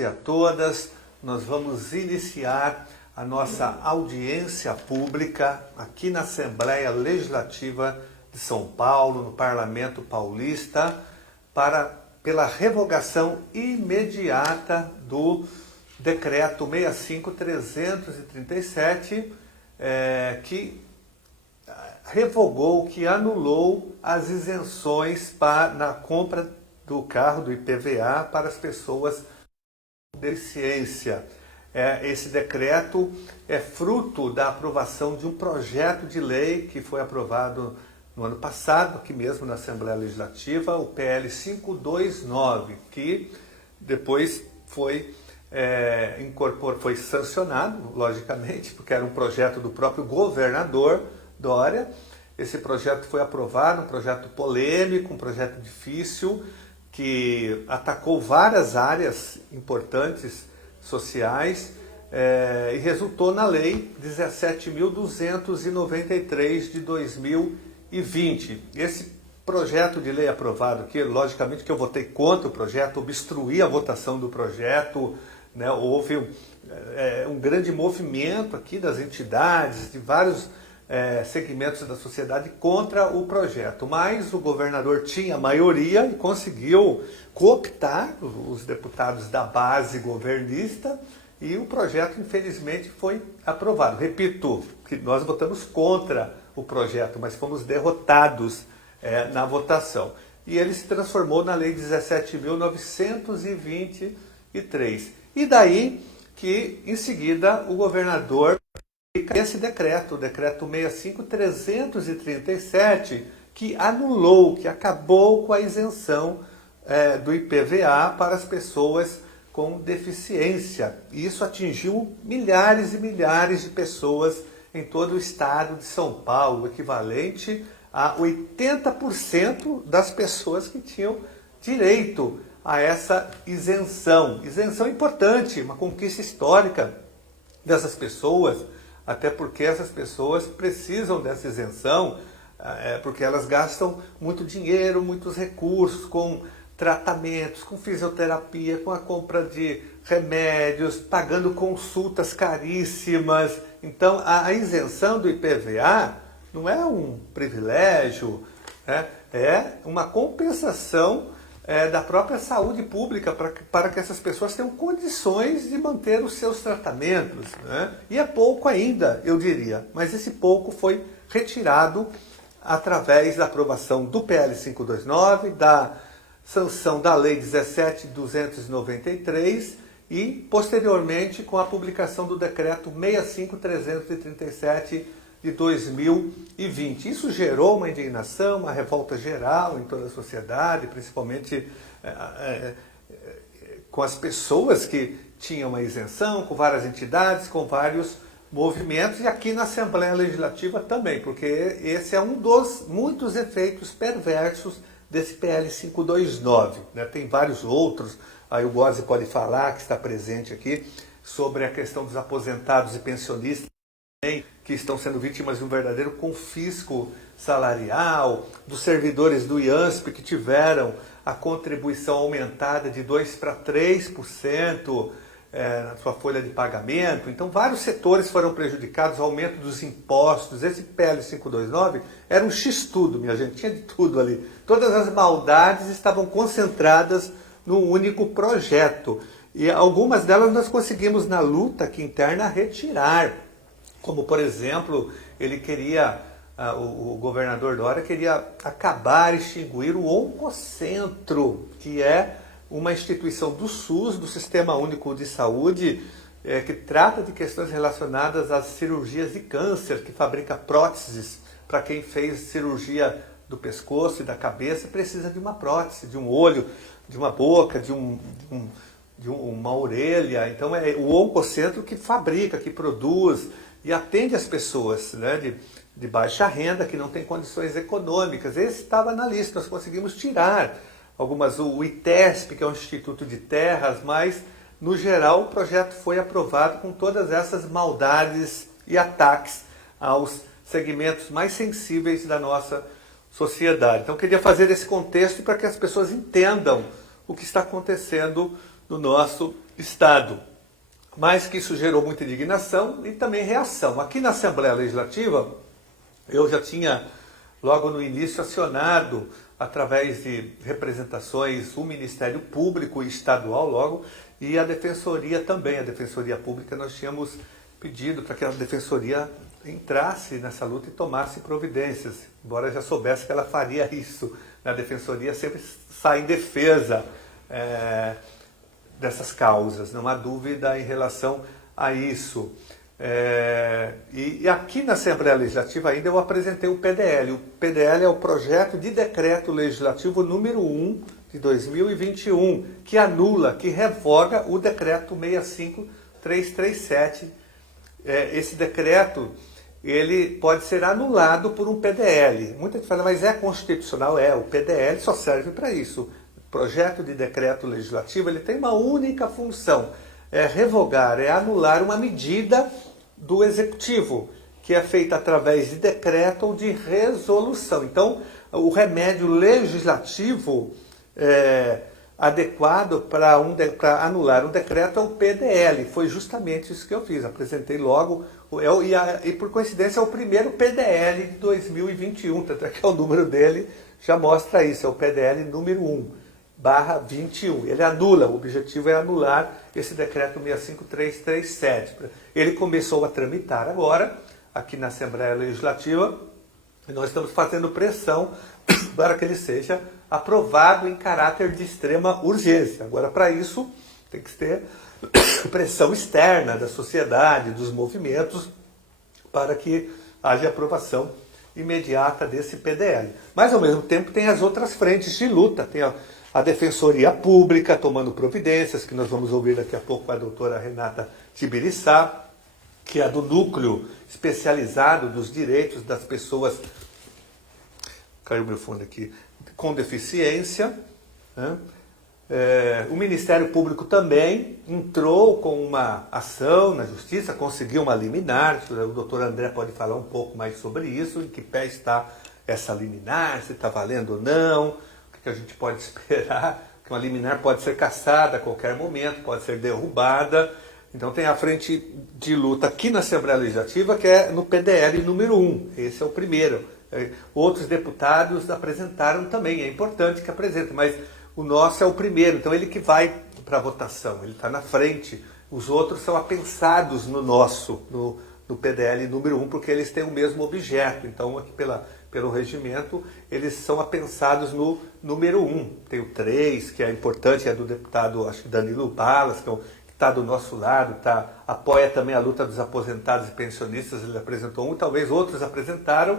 e a todas. Nós vamos iniciar a nossa audiência pública aqui na Assembleia Legislativa de São Paulo, no Parlamento Paulista, pela revogação imediata do Decreto 65.337, que revogou, que anulou as isenções na compra do carro do IPVA para as pessoas com deficiência. Esse decreto é fruto da aprovação de um projeto de lei que foi aprovado no ano passado, aqui mesmo na Assembleia Legislativa, o PL 529, que depois foi sancionado, logicamente, porque era um projeto do próprio governador Dória. Esse projeto foi aprovado, um projeto polêmico, um projeto difícil, que atacou várias áreas importantes sociais e resultou na Lei 17.293 de 2020. Esse projeto de lei aprovado aqui, logicamente que eu votei contra o projeto, obstruí a votação do projeto, né? Houve um grande movimento aqui das entidades, de vários segmentos da sociedade contra o projeto, mas o governador tinha maioria e conseguiu cooptar os deputados da base governista e o projeto, infelizmente, foi aprovado. Repito que nós votamos contra o projeto, mas fomos derrotados na votação. E ele se transformou na Lei 17.923. E daí que, em seguida, o governador esse decreto, o decreto 65.337, que anulou, que acabou com a isenção do IPVA para as pessoas com deficiência. E isso atingiu milhares e milhares de pessoas em todo o estado de São Paulo, equivalente a 80% das pessoas que tinham direito a essa isenção. Isenção importante, uma conquista histórica dessas pessoas, até porque essas pessoas precisam dessa isenção, porque elas gastam muito dinheiro, muitos recursos com tratamentos, com fisioterapia, com a compra de remédios, pagando consultas caríssimas. Então, a isenção do IPVA não é um privilégio, é uma compensação da própria saúde pública para que essas pessoas tenham condições de manter os seus tratamentos, né? E é pouco ainda, eu diria, mas esse pouco foi retirado através da aprovação do PL 529, da sanção da Lei 17.293 e, posteriormente, com a publicação do Decreto 65.337 de 2020. Isso gerou uma indignação, uma revolta geral em toda a sociedade, principalmente com as pessoas que tinham uma isenção, com várias entidades, com vários movimentos, e aqui na Assembleia Legislativa também, porque esse é um dos muitos efeitos perversos desse PL 529. Né? Tem vários outros, aí o Gozzi pode falar, que está presente aqui, sobre a questão dos aposentados e pensionistas, que estão sendo vítimas de um verdadeiro confisco salarial, dos servidores do IANSP que tiveram a contribuição aumentada de 2% para 3% na sua folha de pagamento. Então, vários setores foram prejudicados, aumento dos impostos. Esse PL 529 era um X-tudo, minha gente, tinha de tudo ali. Todas as maldades estavam concentradas num único projeto. E algumas delas nós conseguimos, na luta aqui interna, retirar. Como, por exemplo, o governador Dória queria acabar, extinguir o Oncocentro, que é uma instituição do SUS, do Sistema Único de Saúde, que trata de questões relacionadas às cirurgias de câncer, que fabrica próteses para quem fez cirurgia do pescoço e da cabeça, precisa de uma prótese, de um olho, de uma boca, de uma orelha. Então é o Oncocentro que fabrica, que produz e atende as pessoas, né, de baixa renda, que não tem condições econômicas. Esse estava na lista, nós conseguimos tirar algumas, o ITESP, que é um Instituto de Terras, mas, no geral, o projeto foi aprovado com todas essas maldades e ataques aos segmentos mais sensíveis da nossa sociedade. Então, eu queria fazer esse contexto para que as pessoas entendam o que está acontecendo no nosso Estado. Mas que isso gerou muita indignação e também reação. Aqui na Assembleia Legislativa, eu já tinha, logo no início, acionado, através de representações, o Ministério Público Estadual logo, e a Defensoria também. A Defensoria Pública, nós tínhamos pedido para que a Defensoria entrasse nessa luta e tomasse providências, embora eu já soubesse que ela faria isso. A Defensoria sempre sai em defesa dessas causas, não há dúvida em relação a isso. E aqui na Assembleia Legislativa ainda eu apresentei o PDL. O PDL é o Projeto de Decreto Legislativo número 1 de 2021, que anula, que revoga o Decreto 65337. Esse decreto, ele pode ser anulado por um PDL. Muita gente fala, mas é constitucional? O PDL só serve para isso. Projeto de decreto legislativo, ele tem uma única função, é revogar, é anular uma medida do executivo, que é feita através de decreto ou de resolução. Então, o remédio legislativo adequado para anular um decreto é o PDL. Foi justamente isso que eu fiz, apresentei logo, e por coincidência é o primeiro PDL de 2021, tanto é que o número dele já mostra isso, é o PDL número 1/21. Ele anula, o objetivo é anular esse decreto 65337. Ele começou a tramitar agora, aqui na Assembleia Legislativa, e nós estamos fazendo pressão para que ele seja aprovado em caráter de extrema urgência. Agora, para isso, tem que ter pressão externa da sociedade, dos movimentos, para que haja aprovação imediata desse PDL. Mas, ao mesmo tempo, tem as outras frentes de luta. Tem a Defensoria Pública tomando providências, que nós vamos ouvir daqui a pouco com a doutora Renata Tibiriçá, que é do Núcleo Especializado dos Direitos das Pessoas, caiu meu fone aqui, com deficiência. O Ministério Público também entrou com uma ação na Justiça, conseguiu uma liminar, o doutor André pode falar um pouco mais sobre isso, em que pé está essa liminar, se está valendo ou não, o que a gente pode esperar, que uma liminar pode ser cassada a qualquer momento, pode ser derrubada. Então tem a frente de luta aqui na Assembleia Legislativa, que é no PDL número 1, esse é o primeiro. Outros deputados apresentaram também, é importante que apresentem, mas o nosso é o primeiro, então ele que vai para a votação, ele está na frente. Os outros são apensados no nosso, no PDL número 1, porque eles têm o mesmo objeto. Então, aqui pelo regimento, eles são apensados no número 1. Tem o 3, que é importante, é do deputado, acho que Danilo Balas, que está do nosso lado, apoia também a luta dos aposentados e pensionistas, ele apresentou um, talvez outros apresentaram.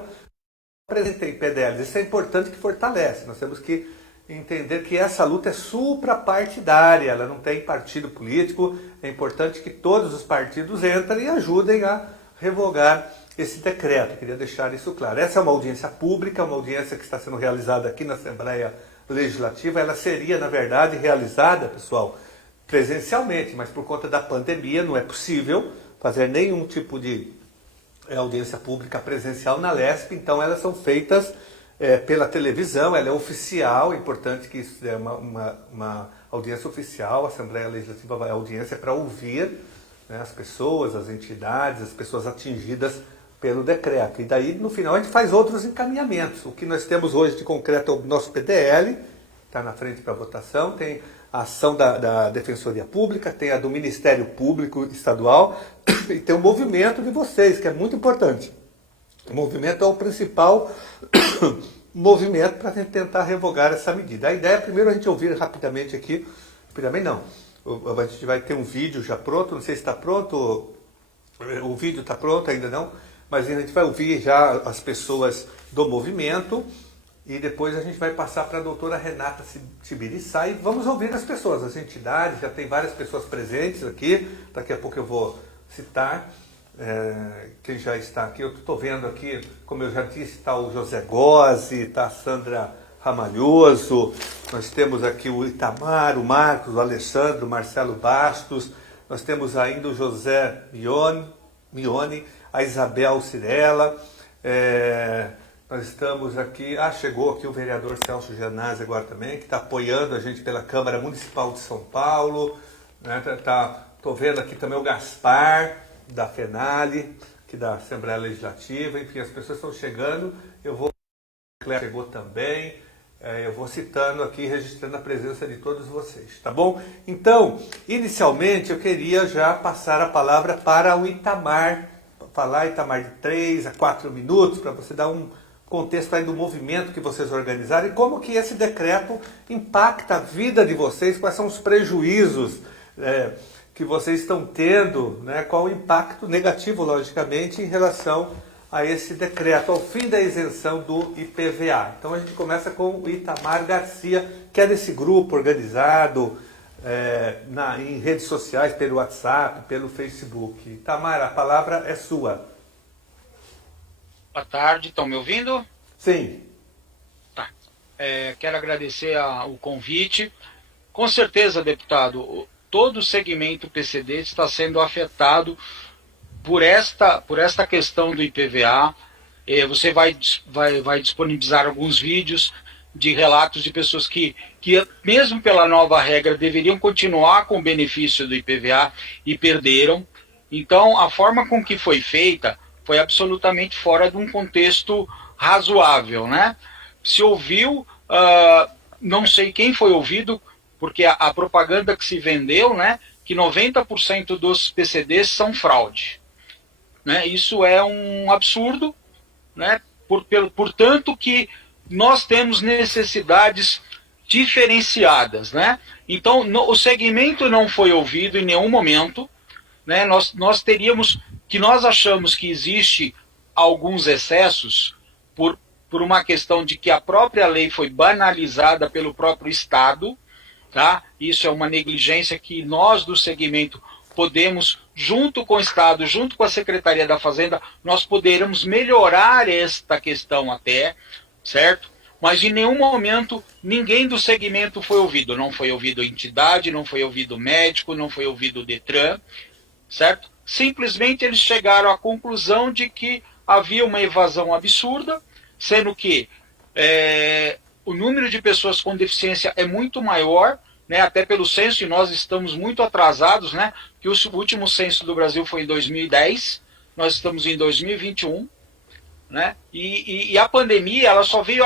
Apresentei PDLs, isso é importante, que fortalece. Nós temos que entender que essa luta é suprapartidária, ela não tem partido político, é importante que todos os partidos entrem e ajudem a revogar esse decreto. Eu queria deixar isso claro. Essa é uma audiência pública, uma audiência que está sendo realizada aqui na Assembleia Legislativa. Ela seria, na verdade, realizada, pessoal, presencialmente, mas por conta da pandemia não é possível fazer nenhum tipo de audiência pública presencial na LESP, então elas são feitas pela televisão, ela é oficial, é importante que isso é uma audiência oficial, a Assembleia Legislativa vai à audiência para ouvir, né, as pessoas, as entidades, as pessoas atingidas pelo decreto. E daí, no final, a gente faz outros encaminhamentos. O que nós temos hoje de concreto é o nosso PDL, está na frente para votação, tem a ação da Defensoria Pública, tem a do Ministério Público Estadual e tem o movimento de vocês, que é muito importante. O movimento é o principal movimento para tentar revogar essa medida. A ideia é primeiro a gente ouvir rapidamente aqui, rapidamente não, a gente vai ter um vídeo já pronto, não sei se está pronto, o vídeo está pronto ainda não, mas a gente vai ouvir já as pessoas do movimento e depois a gente vai passar para a doutora Renata Tibiriçá e vamos ouvir as pessoas, as entidades, já tem várias pessoas presentes aqui, daqui a pouco eu vou citar quem já está aqui. Eu estou vendo aqui, como eu já disse, está o José Gozzi, está a Sandra Ramalhoso, nós temos aqui o Itamar, o Marcos, o Alexandre, o Marcelo Bastos, nós temos ainda o José Mione, a Isabel Cirella, nós estamos aqui, chegou aqui o vereador Celso Gianazzi agora também, que está apoiando a gente pela Câmara Municipal de São Paulo, né? Tô vendo aqui também o Gaspar, da FENALE, aqui da Assembleia Legislativa, enfim, as pessoas estão chegando, eu vou... O Cléber chegou também, eu vou citando aqui, registrando a presença de todos vocês, tá bom? Então, inicialmente eu queria já passar a palavra para o Itamar, falar, Itamar, de 3 a 4 minutos, para você dar um contexto aí do movimento que vocês organizaram e como que esse decreto impacta a vida de vocês, quais são os prejuízos que vocês estão tendo, né? Qual o impacto negativo, logicamente, em relação a esse decreto, ao fim da isenção do IPVA. Então a gente começa com o Itamar Garcia, que é desse grupo organizado em redes sociais, pelo WhatsApp, pelo Facebook. Itamar, a palavra é sua. Boa tarde, estão me ouvindo? Sim. Tá. Quero agradecer o convite. Com certeza, deputado, todo o segmento PCD está sendo afetado por esta questão do IPVA. Você vai disponibilizar alguns vídeos de relatos de pessoas que mesmo pela nova regra, deveriam continuar com o benefício do IPVA e perderam. Então, a forma com que foi feita foi absolutamente fora de um contexto razoável, né? Se ouviu, não sei quem foi ouvido, porque a propaganda que se vendeu, né, que 90% dos PCDs são fraude. Né? Isso é um absurdo, né? Portanto que nós temos necessidades diferenciadas, né? Então, o segmento não foi ouvido em nenhum momento, né? Nós teríamos... que nós achamos que existe alguns excessos por uma questão de que a própria lei foi banalizada pelo próprio Estado, tá? Isso é uma negligência que nós do segmento podemos, junto com o Estado, junto com a Secretaria da Fazenda, nós poderemos melhorar esta questão até, certo? Mas em nenhum momento ninguém do segmento foi ouvido. Não foi ouvido a entidade, não foi ouvido o médico, não foi ouvido o Detran, certo? Simplesmente eles chegaram à conclusão de que havia uma evasão absurda, sendo que o número de pessoas com deficiência é muito maior, né, até pelo censo, e nós estamos muito atrasados, né, que o último censo do Brasil foi em 2010, nós estamos em 2021, né, e a pandemia ela só veio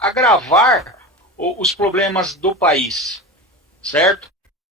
agravar os problemas do país, certo?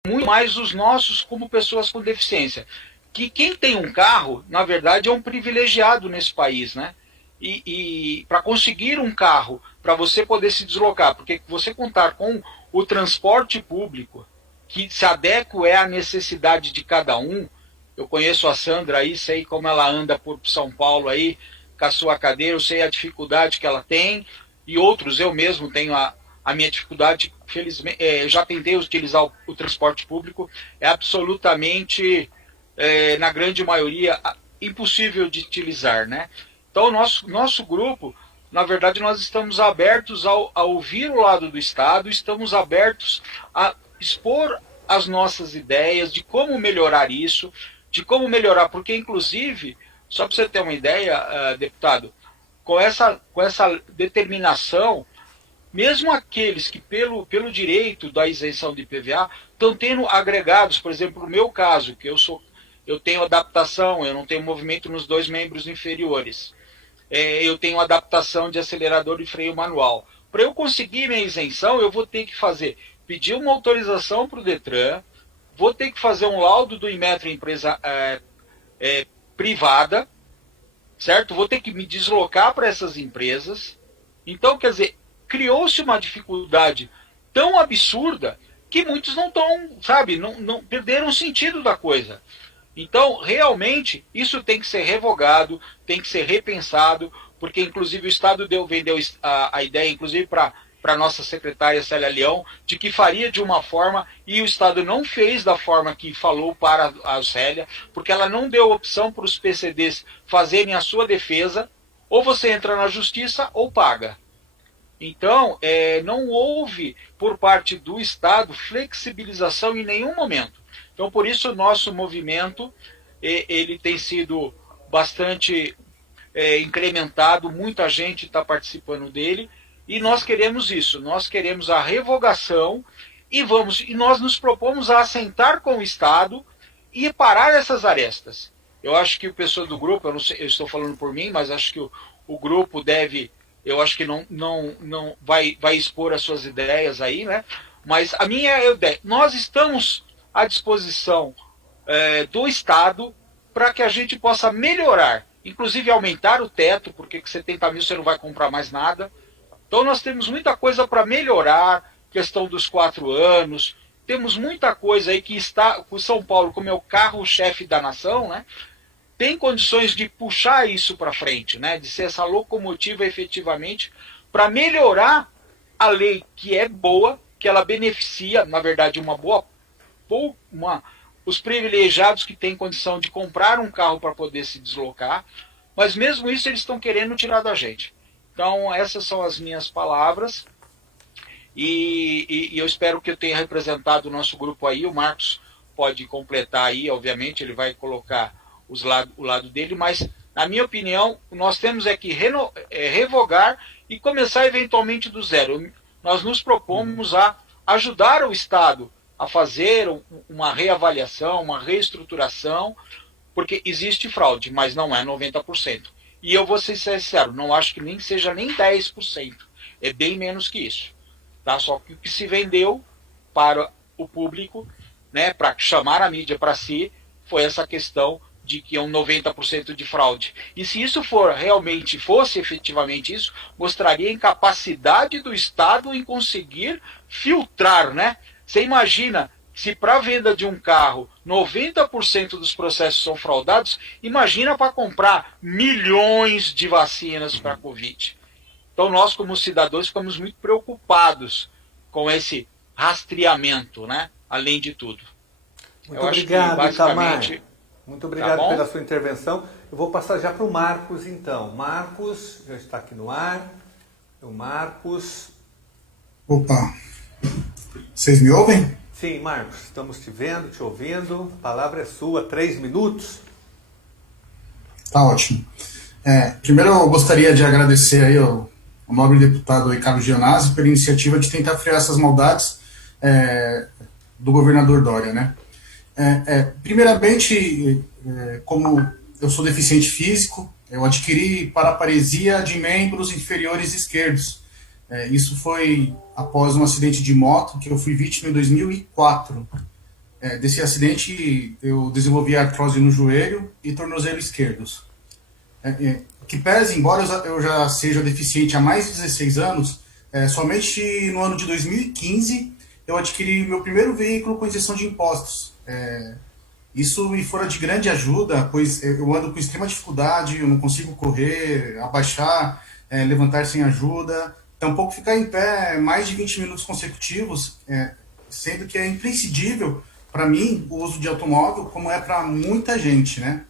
Muito mais os nossos como pessoas com deficiência. Que quem tem um carro, na verdade, é um privilegiado nesse país, né? E para conseguir um carro, para você poder se deslocar, porque você contar com o transporte público, que se adequa à necessidade de cada um. Eu conheço a Sandra aí, sei como ela anda por São Paulo aí, com a sua cadeira, eu sei a dificuldade que ela tem, e outros, eu mesmo tenho a minha dificuldade, felizmente, já tentei utilizar o transporte público, é absolutamente... na grande maioria, impossível de utilizar, né? Então, nosso grupo, na verdade, nós estamos abertos a ouvir o lado do Estado, estamos abertos a expor as nossas ideias de como melhorar isso, de como melhorar, porque, inclusive, só para você ter uma ideia, deputado, com essa determinação, mesmo aqueles que, pelo direito da isenção de IPVA, estão tendo agregados, por exemplo, no meu caso, que eu tenho adaptação, eu não tenho movimento nos 2 membros inferiores. Eu tenho adaptação de acelerador e freio manual. Para eu conseguir minha isenção, eu vou ter que pedir uma autorização para o Detran, vou ter que fazer um laudo do Inmetro empresa privada, certo? Vou ter que me deslocar para essas empresas. Então, quer dizer, criou-se uma dificuldade tão absurda que muitos não estão, sabe, não perderam o sentido da coisa. Então, realmente, isso tem que ser revogado, tem que ser repensado, porque, inclusive, o Estado vendeu a ideia, inclusive, para a nossa secretária Célia Leão, de que faria de uma forma, e o Estado não fez da forma que falou para a Célia, porque ela não deu opção para os PCDs fazerem a sua defesa, ou você entra na justiça ou paga. Então, não houve, por parte do Estado, flexibilização em nenhum momento. Então, por isso, o nosso movimento ele tem sido bastante incrementado, muita gente está participando dele, e nós queremos isso, nós queremos a revogação e nós nos propomos a assentar com o Estado e parar essas arestas. Eu acho que o pessoal do grupo, eu não sei, eu estou falando por mim, mas acho que o grupo deve, eu acho que não vai expor as suas ideias aí, né? Mas a minha ideia, nós estamos à disposição do Estado para que a gente possa melhorar, inclusive aumentar o teto, porque com 70 mil você não vai comprar mais nada. Então nós temos muita coisa para melhorar, questão dos 4 anos, temos muita coisa aí que está, o São Paulo, como é o carro-chefe da nação, né, tem condições de puxar isso para frente, né, de ser essa locomotiva efetivamente para melhorar a lei que é boa, que ela beneficia, na verdade, os privilegiados que têm condição de comprar um carro para poder se deslocar, mas mesmo isso eles estão querendo tirar da gente. Então, essas são as minhas palavras. E eu espero que eu tenha representado o nosso grupo aí. O Marcos pode completar aí, obviamente, ele vai colocar o lado dele, mas, na minha opinião, nós temos que revogar e começar eventualmente do zero. Nós nos propomos a ajudar o Estado a fazer uma reavaliação, uma reestruturação, porque existe fraude, mas não é 90%. E eu vou ser sincero, não acho que nem seja nem 10%. É bem menos que isso. Tá? Só que o que se vendeu para o público, né, para chamar a mídia para si, foi essa questão de que é um 90% de fraude. E se isso fosse efetivamente isso, mostraria a incapacidade do Estado em conseguir filtrar, né? Você imagina, se para a venda de um carro 90% dos processos são fraudados, imagina para comprar milhões de vacinas para a Covid. Então nós, como cidadãos, ficamos muito preocupados com esse rastreamento, né? Além de tudo. Muito obrigado, Itamar. Muito obrigado pela sua intervenção. Eu vou passar já para o Marcos, então. Marcos, já está aqui no ar. O Marcos. Opa, vocês me ouvem? Sim, Marcos, estamos te vendo, te ouvindo. A palavra é sua, 3 minutos. Tá ótimo. Primeiro eu gostaria de agradecer aí ao nobre deputado Ricardo Gianazzi pela iniciativa de tentar frear essas maldades do governador Dória, né? Primeiramente, como eu sou deficiente físico, eu adquiri paraparesia de membros inferiores esquerdos. Isso foi após um acidente de moto que eu fui vítima em 2004. Desse acidente, eu desenvolvi artrose no joelho e tornozelo esquerdos. Que pese, embora eu já seja deficiente há mais de 16 anos, somente no ano de 2015 eu adquiri meu primeiro veículo com isenção de impostos. Isso me fora de grande ajuda, pois eu ando com extrema dificuldade, eu não consigo correr, abaixar, levantar sem ajuda, tampouco ficar em pé mais de 20 minutos consecutivos, sendo que é imprescindível para mim o uso de automóvel, como é para muita gente, né?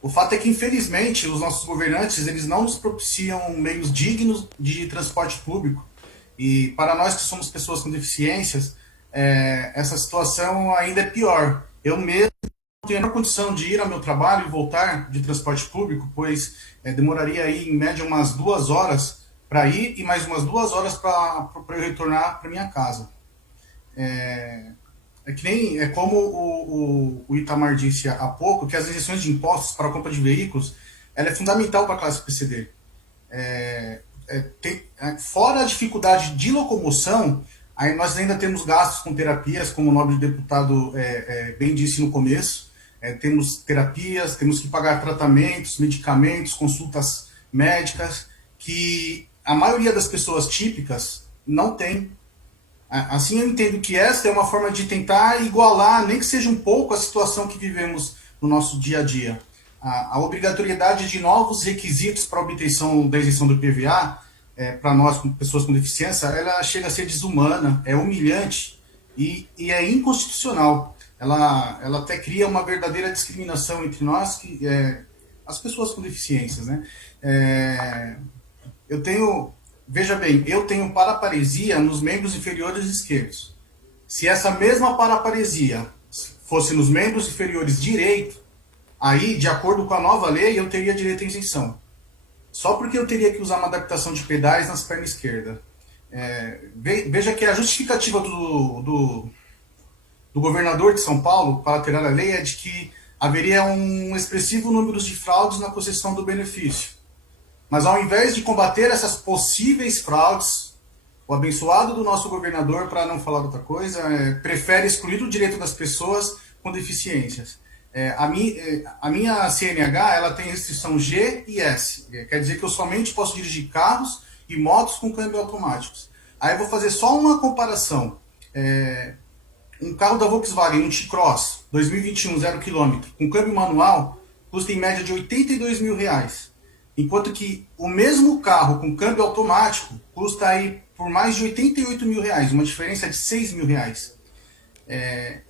O fato é que, infelizmente, os nossos governantes eles não nos propiciam meios dignos de transporte público. E para nós que somos pessoas com deficiências, essa situação ainda é pior. Eu mesmo não tenho a condição de ir ao meu trabalho e voltar de transporte público, pois demoraria aí, em média, umas 2 horas para ir e mais umas 2 horas para eu retornar para minha casa. Como o Itamar disse há pouco, que as isenções de impostos para a compra de veículos ela é fundamental para a classe PCD. Fora a dificuldade de locomoção, aí nós ainda temos gastos com terapias, como o nobre deputado bem disse no começo. Temos terapias, temos que pagar tratamentos, medicamentos, consultas médicas, que a maioria das pessoas típicas não tem. Assim, eu entendo que essa é uma forma de tentar igualar, nem que seja um pouco, a situação que vivemos no nosso dia a dia. A obrigatoriedade de novos requisitos para a obtenção da isenção do IPVA, para nós, como pessoas com deficiência, ela chega a ser desumana, é humilhante e é inconstitucional. Ela até cria uma verdadeira discriminação entre nós, as pessoas com deficiências, né? Veja bem, eu tenho paraparesia nos membros inferiores esquerdos. Se essa mesma paraparesia fosse nos membros inferiores direito, aí, de acordo com a nova lei, eu teria direito à isenção. Só porque eu teria que usar uma adaptação de pedais nas pernas esquerdas. Veja que a justificativa do governador de São Paulo para alterar a lei é de que haveria um expressivo número de fraudes na concessão do benefício. Mas ao invés de combater essas possíveis fraudes, o abençoado do nosso governador, para não falar outra coisa, prefere excluir o direito das pessoas com deficiências. A minha CNH ela tem restrição G e S. Quer dizer que eu somente posso dirigir carros e motos com câmbio automáticos. Aí eu vou fazer só uma comparação. Um carro da Volkswagen, um T-Cross, 2021, 0 km, com câmbio manual, custa em média de R$82 mil. Enquanto que o mesmo carro com câmbio automático custa aí por mais de R$88 mil, uma diferença de R$6 mil.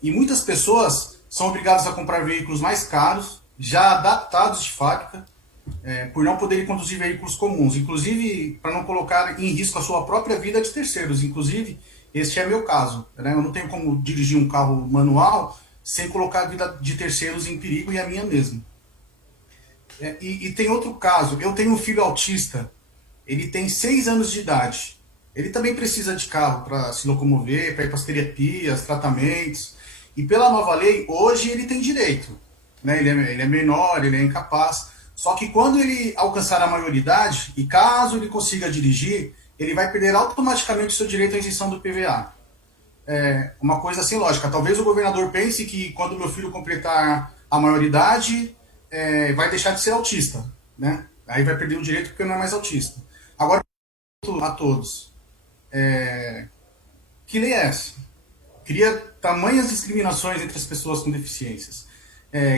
E muitas pessoas são obrigadas a comprar veículos mais caros, já adaptados de fábrica, por não poderem conduzir veículos comuns, inclusive para não colocar em risco a sua própria vida de terceiros. Inclusive, este é meu caso, né? Eu não tenho como dirigir um carro manual sem colocar a vida de terceiros em perigo e a minha mesmo. E tem outro caso, eu tenho um filho autista, ele tem 6 anos de idade, ele também precisa de carro para se locomover, para ir para as terapias, tratamentos, e pela nova lei, hoje ele tem direito, né? Ele é menor, ele é incapaz, só que quando ele alcançar a maioridade, e caso ele consiga dirigir, ele vai perder automaticamente o seu direito à isenção do PVA. Uma coisa assim lógica. Talvez o governador pense que quando meu filho completar a maioridade, vai deixar de ser autista, né? Aí vai perder o direito porque não é mais autista. Agora, a todos. Que lei é essa? Cria tamanhas discriminações entre as pessoas com deficiências.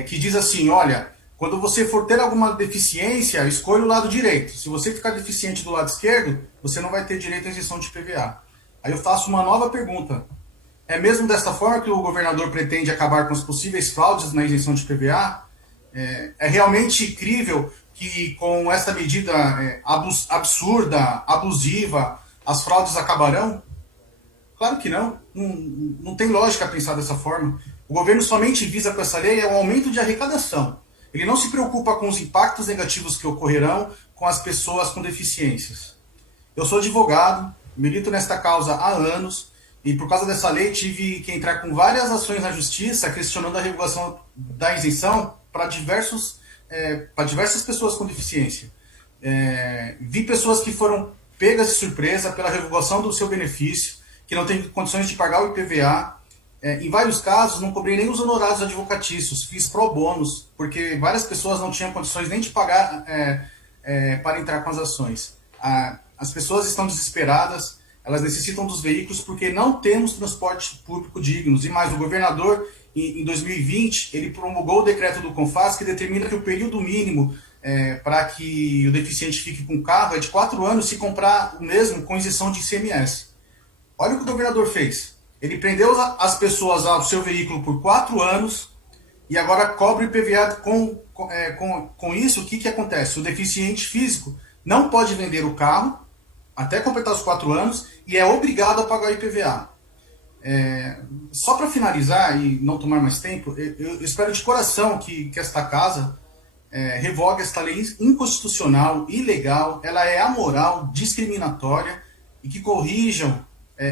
Que diz assim, olha, quando você for ter alguma deficiência, escolha o lado direito. Se você ficar deficiente do lado esquerdo, você não vai ter direito à isenção de PVA. Aí eu faço uma nova pergunta. É mesmo desta forma que o governador pretende acabar com as possíveis fraudes na isenção de PVA? É realmente crível que com essa medida absurda, abusiva, as fraudes acabarão? Claro que não. Não tem lógica pensar dessa forma. O governo somente visa com essa lei um aumento de arrecadação. Ele não se preocupa com os impactos negativos que ocorrerão com as pessoas com deficiências. Eu sou advogado, milito nesta causa há anos, e por causa dessa lei tive que entrar com várias ações na justiça questionando a regulação da isenção para diversas pessoas com deficiência. Vi pessoas que foram pegas de surpresa pela revogação do seu benefício, que não têm condições de pagar o IPVA. Em vários casos, não cobrei nem os honorários advocatícios, fiz pro bônus, porque várias pessoas não tinham condições nem de pagar para entrar com as ações. As pessoas estão desesperadas, elas necessitam dos veículos porque não temos transporte público dignos. E mais, o governador, em 2020, ele promulgou o decreto do CONFAS que determina que o período mínimo para que o deficiente fique com carro é de 4 anos se comprar o mesmo com isenção de ICMS. Olha o que o governador fez. Ele prendeu as pessoas ao seu veículo por 4 anos e agora cobra o IPVA com isso. O que acontece? O deficiente físico não pode vender o carro até completar os 4 anos e é obrigado a pagar o IPVA. Só para finalizar e não tomar mais tempo, eu espero de coração que esta casa revogue esta lei inconstitucional, ilegal, ela é amoral, discriminatória e que corrijam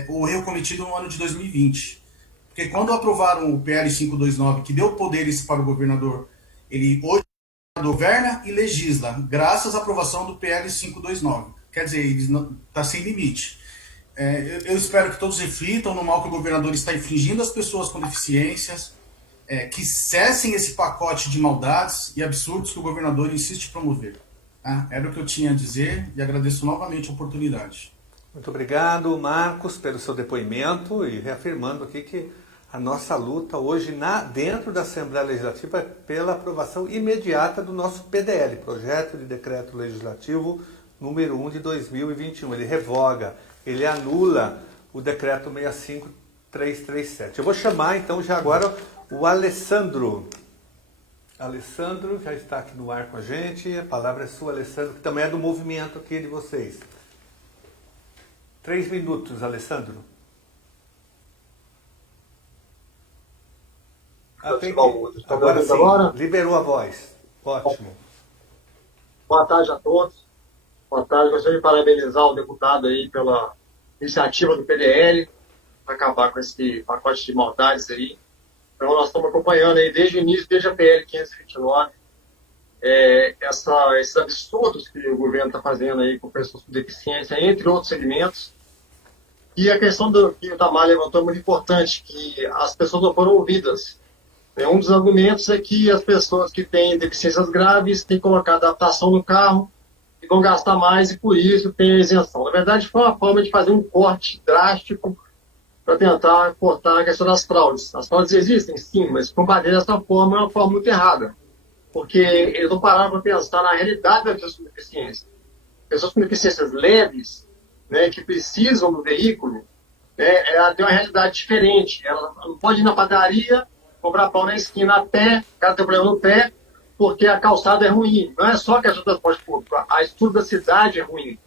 o erro cometido no ano de 2020. Porque quando aprovaram o PL 529, que deu poderes para o governador, ele hoje governa e legisla, graças à aprovação do PL 529. Quer dizer, ele está sem limite. Eu espero que todos reflitam no mal que o governador está infligindo às pessoas com deficiências, que cessem esse pacote de maldades e absurdos que o governador insiste em promover. Era o que eu tinha a dizer e agradeço novamente a oportunidade. Muito obrigado, Marcos, pelo seu depoimento e reafirmando aqui que a nossa luta hoje dentro da Assembleia Legislativa é pela aprovação imediata do nosso PDL, Projeto de Decreto Legislativo número 1 de 2021. Ele revoga, ele anula o Decreto 65337. Eu vou chamar então já agora o Alessandro. Alessandro já está aqui no ar com a gente, a palavra é sua, Alessandro, que também é do movimento aqui de vocês. 3 minutos, Alessandro. Agora sim, liberou a voz. Ótimo. Boa tarde a todos. Boa tarde. Gostaria de parabenizar o deputado aí pela iniciativa do PDL para acabar com esse pacote de maldades aí. Então, nós estamos acompanhando aí desde o início, desde a PL 529, esses absurdos que o governo está fazendo aí com pessoas com deficiência, entre outros segmentos. E a questão que o Itamar levantou é muito importante, que as pessoas não foram ouvidas. Um dos argumentos é que as pessoas que têm deficiências graves têm que colocar adaptação no carro e vão gastar mais e por isso tem a isenção. Na verdade, foi uma forma de fazer um corte drástico para tentar cortar a questão das fraudes. As fraudes existem, sim, mas combater dessa forma é uma forma muito errada, porque eles não pararam para pensar na realidade das pessoas com deficiência. Pessoas com deficiências leves, né, que precisam do veículo, né, ela tem uma realidade diferente. Ela não pode ir na padaria, comprar pão na esquina a pé, o cara tem problema no pé, porque a calçada é ruim. Não é só que a questão do transporte público, a estrutura da cidade é ruim.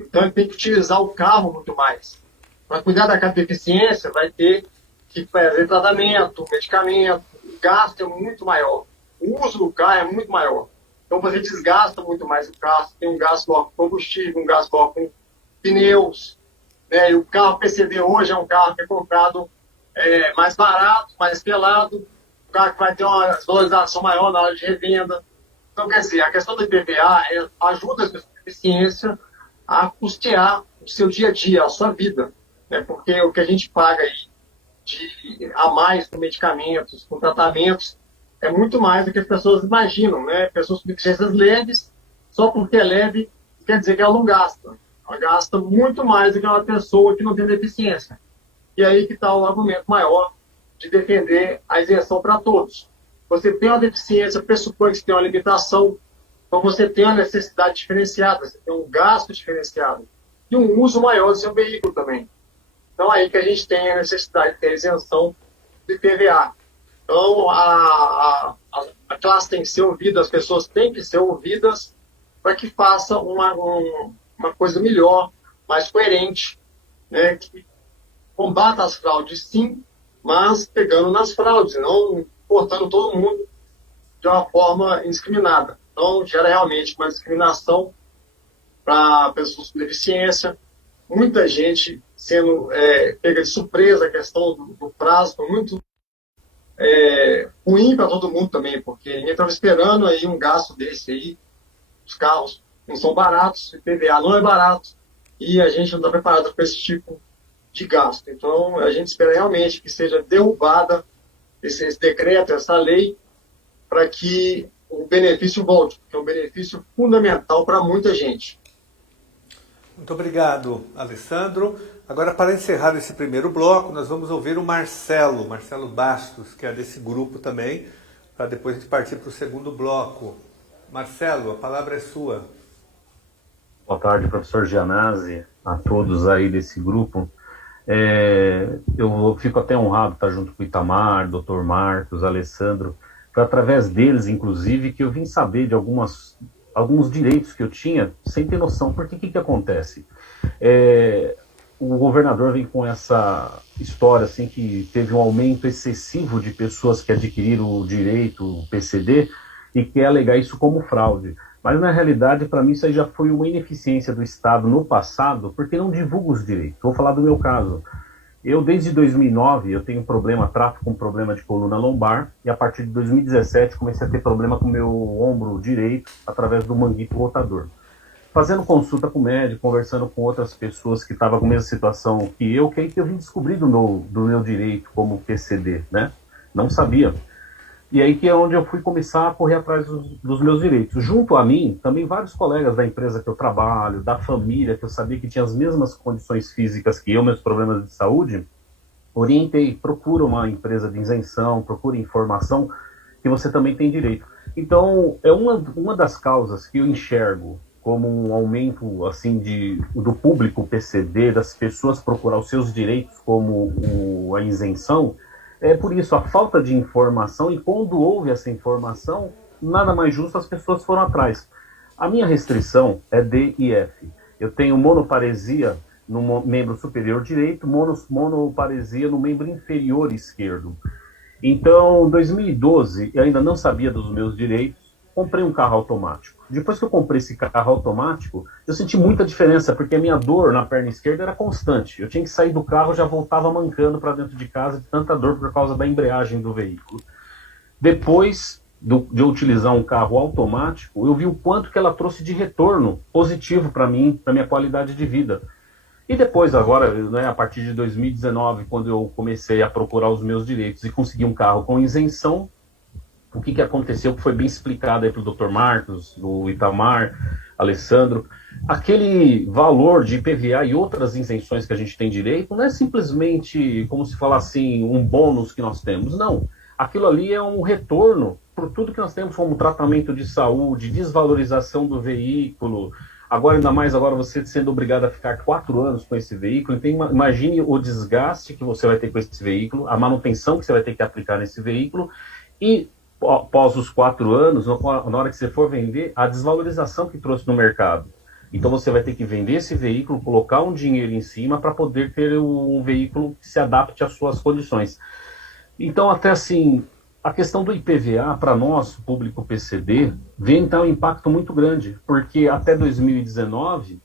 Então ele tem que utilizar o carro muito mais. Para cuidar da deficiência, vai ter que fazer tratamento, medicamento, o gasto é muito maior. O uso do carro é muito maior. Então você desgasta muito mais o carro, tem um gasto maior com combustível, um gasto maior com pneus. Né? E o carro PCD hoje é um carro que é comprado mais barato, mais pelado, o carro que vai ter uma valorização maior na hora de revenda. Então, quer dizer, a questão do IPVA ajuda as pessoas com deficiência a custear o seu dia a dia, a sua vida. Né? Porque o que a gente paga aí a mais com medicamentos, com tratamentos, é muito mais do que as pessoas imaginam. Né? Pessoas com deficiências leves, só porque é leve, quer dizer que ela não gasta. Ela gasta muito mais do que uma pessoa que não tem deficiência. E aí que está o argumento maior de defender a isenção para todos. Você tem uma deficiência, pressupõe que você tem uma limitação, então você tem uma necessidade diferenciada, você tem um gasto diferenciado e um uso maior do seu veículo também. Então aí que a gente tem a necessidade de ter isenção do IPVA. Então a classe tem que ser ouvida, as pessoas têm que ser ouvidas para que faça uma coisa melhor, mais coerente, né, que combata as fraudes, sim, mas pegando nas fraudes, não cortando todo mundo de uma forma indiscriminada. Então, gera realmente uma discriminação para pessoas com deficiência, muita gente sendo pega de surpresa, a questão do prazo foi muito ruim para todo mundo também, porque ninguém estava esperando aí um gasto desse aí, os carros não são baratos, o IPVA não é barato, e a gente não está preparado para esse tipo de gasto. Então, a gente espera realmente que seja derrubada esse decreto, essa lei, para que o benefício volte, porque é um benefício fundamental para muita gente. Muito obrigado, Alessandro. Agora, para encerrar esse primeiro bloco, nós vamos ouvir o Marcelo Bastos, que é desse grupo também, para depois a gente partir para o segundo bloco. Marcelo, a palavra é sua. Boa tarde, professor Gianazzi, a todos aí desse grupo. Eu fico até honrado de estar junto com o Itamar, Dr. Marcos, Alessandro. Foi através deles, inclusive, que eu vim saber de alguns direitos que eu tinha, sem ter noção. Porque que acontece? O governador vem com essa história, assim, que teve um aumento excessivo de pessoas que adquiriram o direito, o PCD, e quer alegar isso como fraude. Mas, na realidade, para mim, isso aí já foi uma ineficiência do Estado no passado, porque não divulga os direitos. Vou falar do meu caso. Eu, desde 2009, eu tenho tráfico com problema de coluna lombar, e a partir de 2017 comecei a ter problema com o meu ombro direito, através do manguito rotador. Fazendo consulta com o médico, conversando com outras pessoas que estavam com a mesma situação que eu vim descobrir do meu direito como PCD, né? Não sabia. E aí que é onde eu fui começar a correr atrás dos meus direitos. Junto a mim, também vários colegas da empresa que eu trabalho, da família, que eu sabia que tinha as mesmas condições físicas que eu, meus problemas de saúde, orientei, procura uma empresa de isenção, procura informação, que você também tem direito. Então, é uma das causas que eu enxergo como um aumento assim do público PCD, das pessoas procurar os seus direitos como a isenção. É por isso a falta de informação, e quando houve essa informação, nada mais justo, as pessoas foram atrás. A minha restrição é D e F. Eu tenho monoparesia no membro superior direito, monoparesia no membro inferior esquerdo. Então, em 2012, eu ainda não sabia dos meus direitos, comprei um carro automático. Depois que eu comprei esse carro automático, eu senti muita diferença, porque a minha dor na perna esquerda era constante. Eu tinha que sair do carro, já voltava mancando para dentro de casa de tanta dor por causa da embreagem do veículo. Depois de eu utilizar um carro automático, eu vi o quanto que ela trouxe de retorno positivo para mim, para minha qualidade de vida. E depois, agora, né, a partir de 2019, quando eu comecei a procurar os meus direitos e consegui um carro com isenção, o que aconteceu, que foi bem explicado aí pelo Dr. Marcos, do Itamar, Alessandro. Aquele valor de IPVA e outras isenções que a gente tem direito não é simplesmente, como se fala assim, um bônus que nós temos. Não. Aquilo ali é um retorno por tudo que nós temos, como tratamento de saúde, desvalorização do veículo. Agora, ainda mais agora você sendo obrigado a ficar 4 anos com esse veículo. Então, imagine o desgaste que você vai ter com esse veículo, a manutenção que você vai ter que aplicar nesse veículo e, após os 4 anos, na hora que você for vender, a desvalorização que trouxe no mercado. Então, você vai ter que vender esse veículo, colocar um dinheiro em cima para poder ter um veículo que se adapte às suas condições. Então, até assim, a questão do IPVA, para nós, público PCD, vem ter um impacto muito grande, porque até 2019,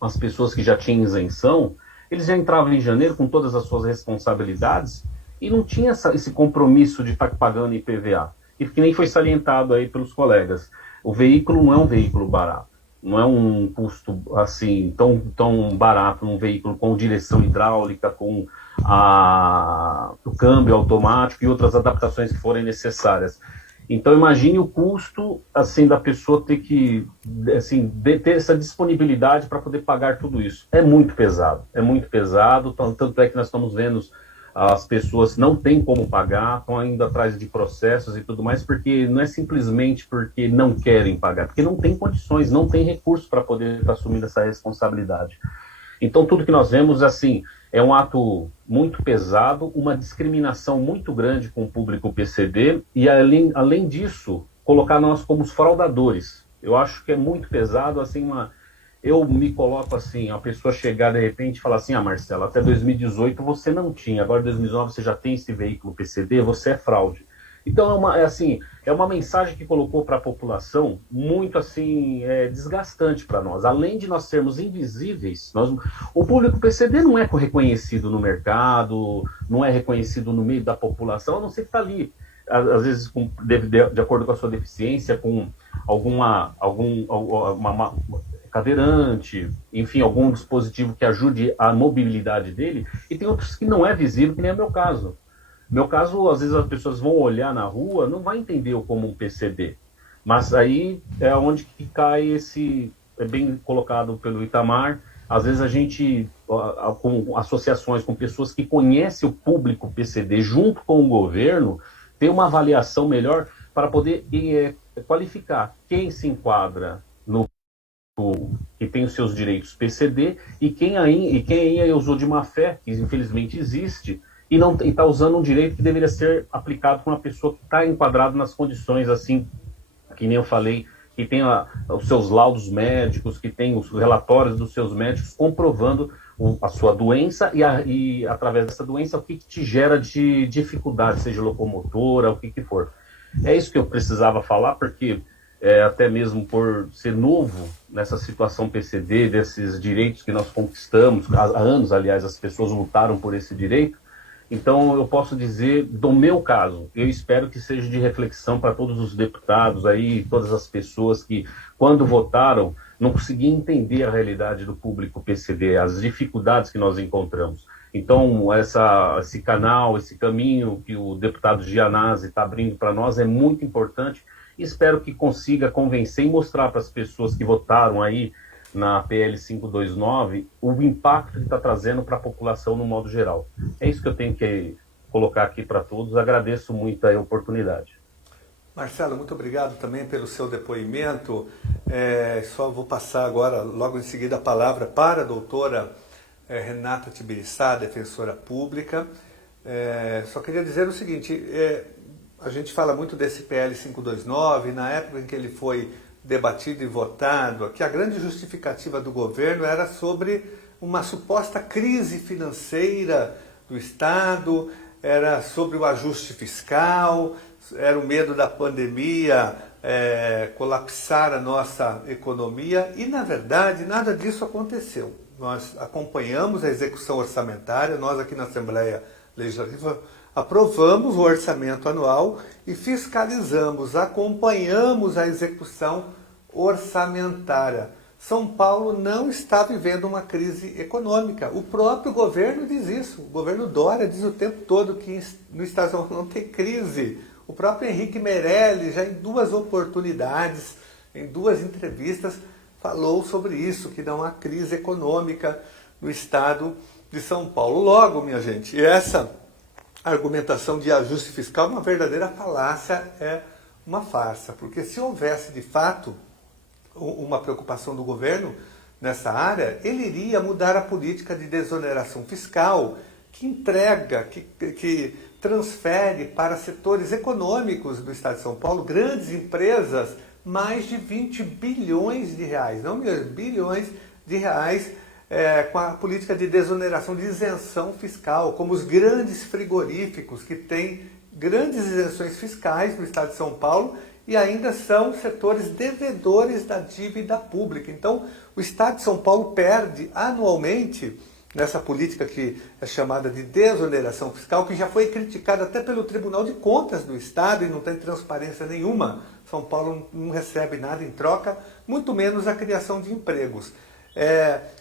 as pessoas que já tinham isenção, eles já entravam em janeiro com todas as suas responsabilidades e não tinha esse compromisso de estar pagando IPVA. E que nem foi salientado aí pelos colegas. O veículo não é um veículo barato. Não é um custo assim tão barato, um veículo com direção hidráulica, com o câmbio automático e outras adaptações que forem necessárias. Então imagine o custo assim da pessoa ter que ter essa disponibilidade para poder pagar tudo isso. É muito pesado, tanto é que nós estamos vendo as pessoas não têm como pagar, estão ainda atrás de processos e tudo mais, porque não é simplesmente porque não querem pagar, porque não tem condições, não tem recursos para poder estar assumindo essa responsabilidade. Então tudo que nós vemos assim é um ato muito pesado, uma discriminação muito grande com o público PCD e além disso, colocar nós como os fraudadores. Eu acho que é muito pesado, assim, eu me coloco assim, a pessoa chegar de repente e falar assim, Marcelo, até 2018 você não tinha, agora em 2019 você já tem esse veículo PCD, você é fraude. Então é uma mensagem que colocou para a população muito assim, desgastante para nós. Além de nós sermos invisíveis, o público PCD não é reconhecido no mercado, não é reconhecido no meio da população, a não ser que está ali, às vezes de acordo com a sua deficiência, com alguma cadeirante, enfim, algum dispositivo que ajude a mobilidade dele, e tem outros que não é visível, que nem é o meu caso. No meu caso, às vezes as pessoas vão olhar na rua, não vai entender eu como um PCD. Mas aí é onde que cai é bem colocado pelo Itamar, às vezes a gente, com associações, com pessoas que conhecem o público PCD junto com o governo, tem uma avaliação melhor para poder qualificar quem se enquadra no que tem os seus direitos PCD e quem ainda usou de má fé, que infelizmente existe, e está usando um direito que deveria ser aplicado com uma pessoa que está enquadrada nas condições, assim, que nem eu falei, que tem os seus laudos médicos, que tem os relatórios dos seus médicos comprovando a sua doença e através dessa doença, o que te gera de dificuldade, seja locomotora, o que for. É isso que eu precisava falar, porque até mesmo por ser novo nessa situação PCD, desses direitos que nós conquistamos, há anos, aliás, as pessoas lutaram por esse direito. Então, eu posso dizer, do meu caso, eu espero que seja de reflexão para todos os deputados aí, todas as pessoas que, quando votaram, não conseguiam entender a realidade do público PCD, as dificuldades que nós encontramos. Então, esse canal, esse caminho que o deputado Gianazzi está abrindo para nós é muito importante e espero que consiga convencer e mostrar para as pessoas que votaram aí na PL 529, o impacto que está trazendo para a população no modo geral. É isso que eu tenho que colocar aqui para todos. Agradeço muito a oportunidade. Marcelo, muito obrigado também pelo seu depoimento. Só vou passar agora, logo em seguida, a palavra para a doutora Renata Tibiriçá, defensora pública. Só queria dizer o seguinte, a gente fala muito desse PL 529, na época em que ele foi debatido e votado, que a grande justificativa do governo era sobre uma suposta crise financeira do Estado, era sobre o ajuste fiscal, era o medo da pandemia colapsar a nossa economia e, na verdade, nada disso aconteceu. Nós acompanhamos a execução orçamentária, nós aqui na Assembleia Legislativa aprovamos o orçamento anual e fiscalizamos, acompanhamos a execução orçamentária. São Paulo não está vivendo uma crise econômica. O próprio governo diz isso. O governo Dória diz o tempo todo que no estado de São Paulo não tem crise. O próprio Henrique Meirelles, já em 2 oportunidades, em 2 entrevistas, falou sobre isso, que não há crise econômica no estado de São Paulo. Logo, minha gente, essa argumentação de ajuste fiscal é uma verdadeira falácia, é uma farsa. Porque se houvesse, de fato, uma preocupação do governo nessa área, ele iria mudar a política de desoneração fiscal que entrega, que transfere para setores econômicos do estado de São Paulo, grandes empresas, mais de 20 bilhões de reais, não milhões, bilhões de reais, com a política de desoneração, de isenção fiscal, como os grandes frigoríficos que têm grandes isenções fiscais no estado de São Paulo e ainda são setores devedores da dívida pública. Então, o estado de São Paulo perde anualmente nessa política que é chamada de desoneração fiscal, que já foi criticada até pelo Tribunal de Contas do Estado e não tem transparência nenhuma. São Paulo não recebe nada em troca, muito menos a criação de empregos.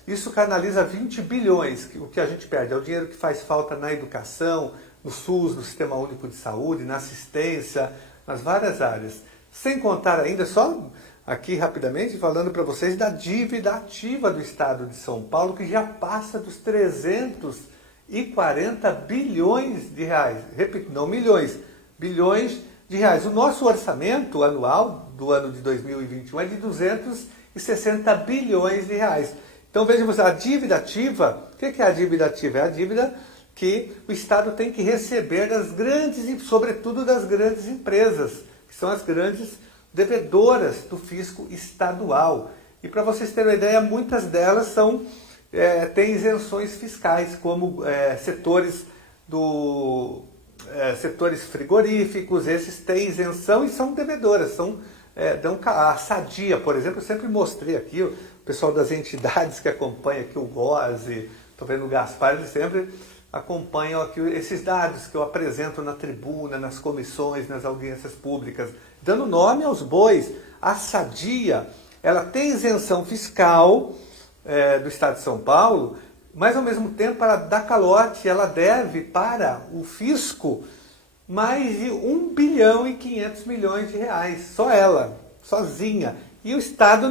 Isso canaliza 20 bilhões, o que a gente perde. É o dinheiro que faz falta na educação, no SUS, no Sistema Único de Saúde, na assistência, nas várias áreas. Sem contar ainda, só aqui rapidamente, falando para vocês da dívida ativa do estado de São Paulo, que já passa dos 340 bilhões de reais. Repito, não milhões, bilhões de reais. O nosso orçamento anual do ano de 2021 é de 260 bilhões de reais. Então vejam vocês, a dívida ativa, o que é a dívida ativa? É a dívida que o Estado tem que receber das grandes, sobretudo das grandes empresas, que são as grandes devedoras do fisco estadual. E para vocês terem uma ideia, muitas delas têm isenções fiscais, como setores frigoríficos, esses têm isenção e são devedoras, a Sadia, por exemplo, eu sempre mostrei aqui, o pessoal das entidades que acompanha aqui, o GOSE, estou vendo o Gaspar, eles sempre acompanham aqui esses dados que eu apresento na tribuna, nas comissões, nas audiências públicas, dando nome aos bois. A Sadia, ela tem isenção fiscal do Estado de São Paulo, mas ao mesmo tempo ela dá calote, ela deve para o fisco mais de 1 bilhão e 500 milhões de reais, só ela, sozinha. E o Estado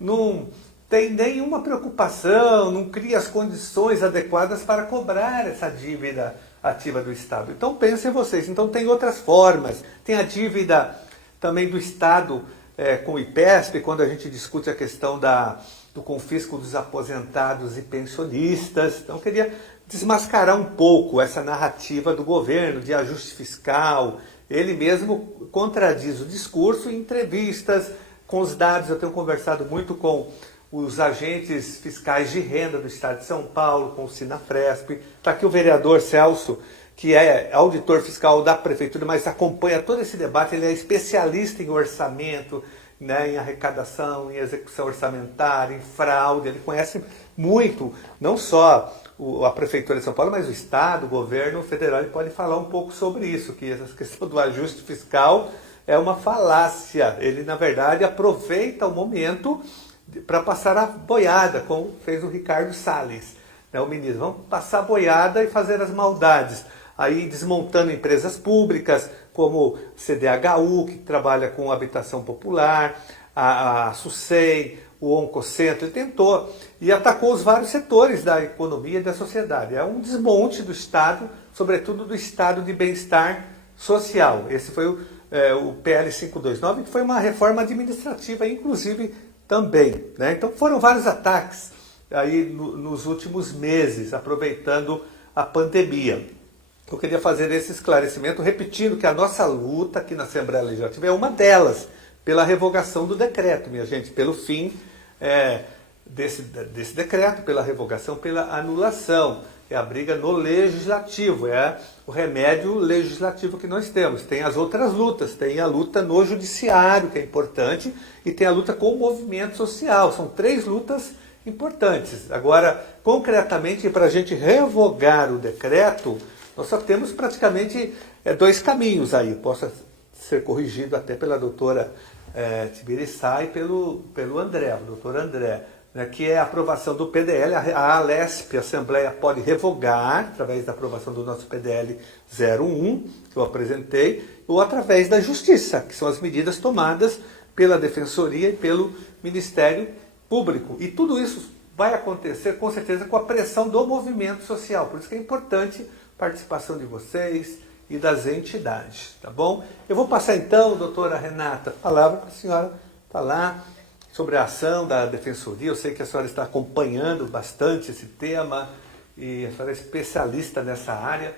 não tem nenhuma preocupação, não cria as condições adequadas para cobrar essa dívida ativa do Estado. Então pensem vocês, então tem outras formas, tem a dívida também do Estado com o IPESP, quando a gente discute a questão do confisco dos aposentados e pensionistas. Então eu queria desmascarar um pouco essa narrativa do governo de ajuste fiscal. Ele mesmo contradiz o discurso em entrevistas, com os dados. Eu tenho conversado muito com os agentes fiscais de renda do Estado de São Paulo, com o Sinafresp. Está aqui o vereador Celso, que é auditor fiscal da Prefeitura, mas acompanha todo esse debate. Ele é especialista em orçamento, né, em arrecadação, em execução orçamentária, em fraude. Ele conhece muito, não só a Prefeitura de São Paulo, mas o Estado, o governo federal. Ele pode falar um pouco sobre isso, que essa questão do ajuste fiscal é uma falácia. Ele, na verdade, aproveita o momento para passar a boiada, como fez o Ricardo Salles, né, o ministro. Vamos passar a boiada e fazer as maldades. Aí desmontando empresas públicas, como CDHU, que trabalha com habitação popular, a SUSEM, o Oncocentro. Ele tentou e atacou os vários setores da economia e da sociedade. É um desmonte do Estado, sobretudo do Estado de bem-estar social. Esse foi o PL 529, que foi uma reforma administrativa, inclusive, também, né? Então foram vários ataques aí nos últimos meses, aproveitando a pandemia. Eu queria fazer esse esclarecimento, repetindo que a nossa luta aqui na Assembleia Legislativa é uma delas, pela revogação do decreto, minha gente, pelo fim desse decreto, pela revogação, pela anulação. é a briga no legislativo, é o remédio legislativo que nós temos. Tem as outras lutas, tem a luta no judiciário, que é importante, e tem a luta com o movimento social. São 3 lutas importantes. Agora, concretamente, para a gente revogar o decreto, nós só temos praticamente 2 caminhos aí. Possa ser corrigido até pela doutora Tibiriçá e pelo André, o doutor André, né, que é a aprovação do PDL. A Alesp, a Assembleia, pode revogar, através da aprovação do nosso PDL 01, que eu apresentei, ou através da Justiça, que são as medidas tomadas pela Defensoria e pelo Ministério Público. E tudo isso vai acontecer, com certeza, com a pressão do movimento social. Por isso que é importante a participação de vocês e das entidades, tá bom? Eu vou passar então, doutora Renata, a palavra para a senhora falar sobre a ação da Defensoria. Eu sei que a senhora está acompanhando bastante esse tema e a senhora é especialista nessa área.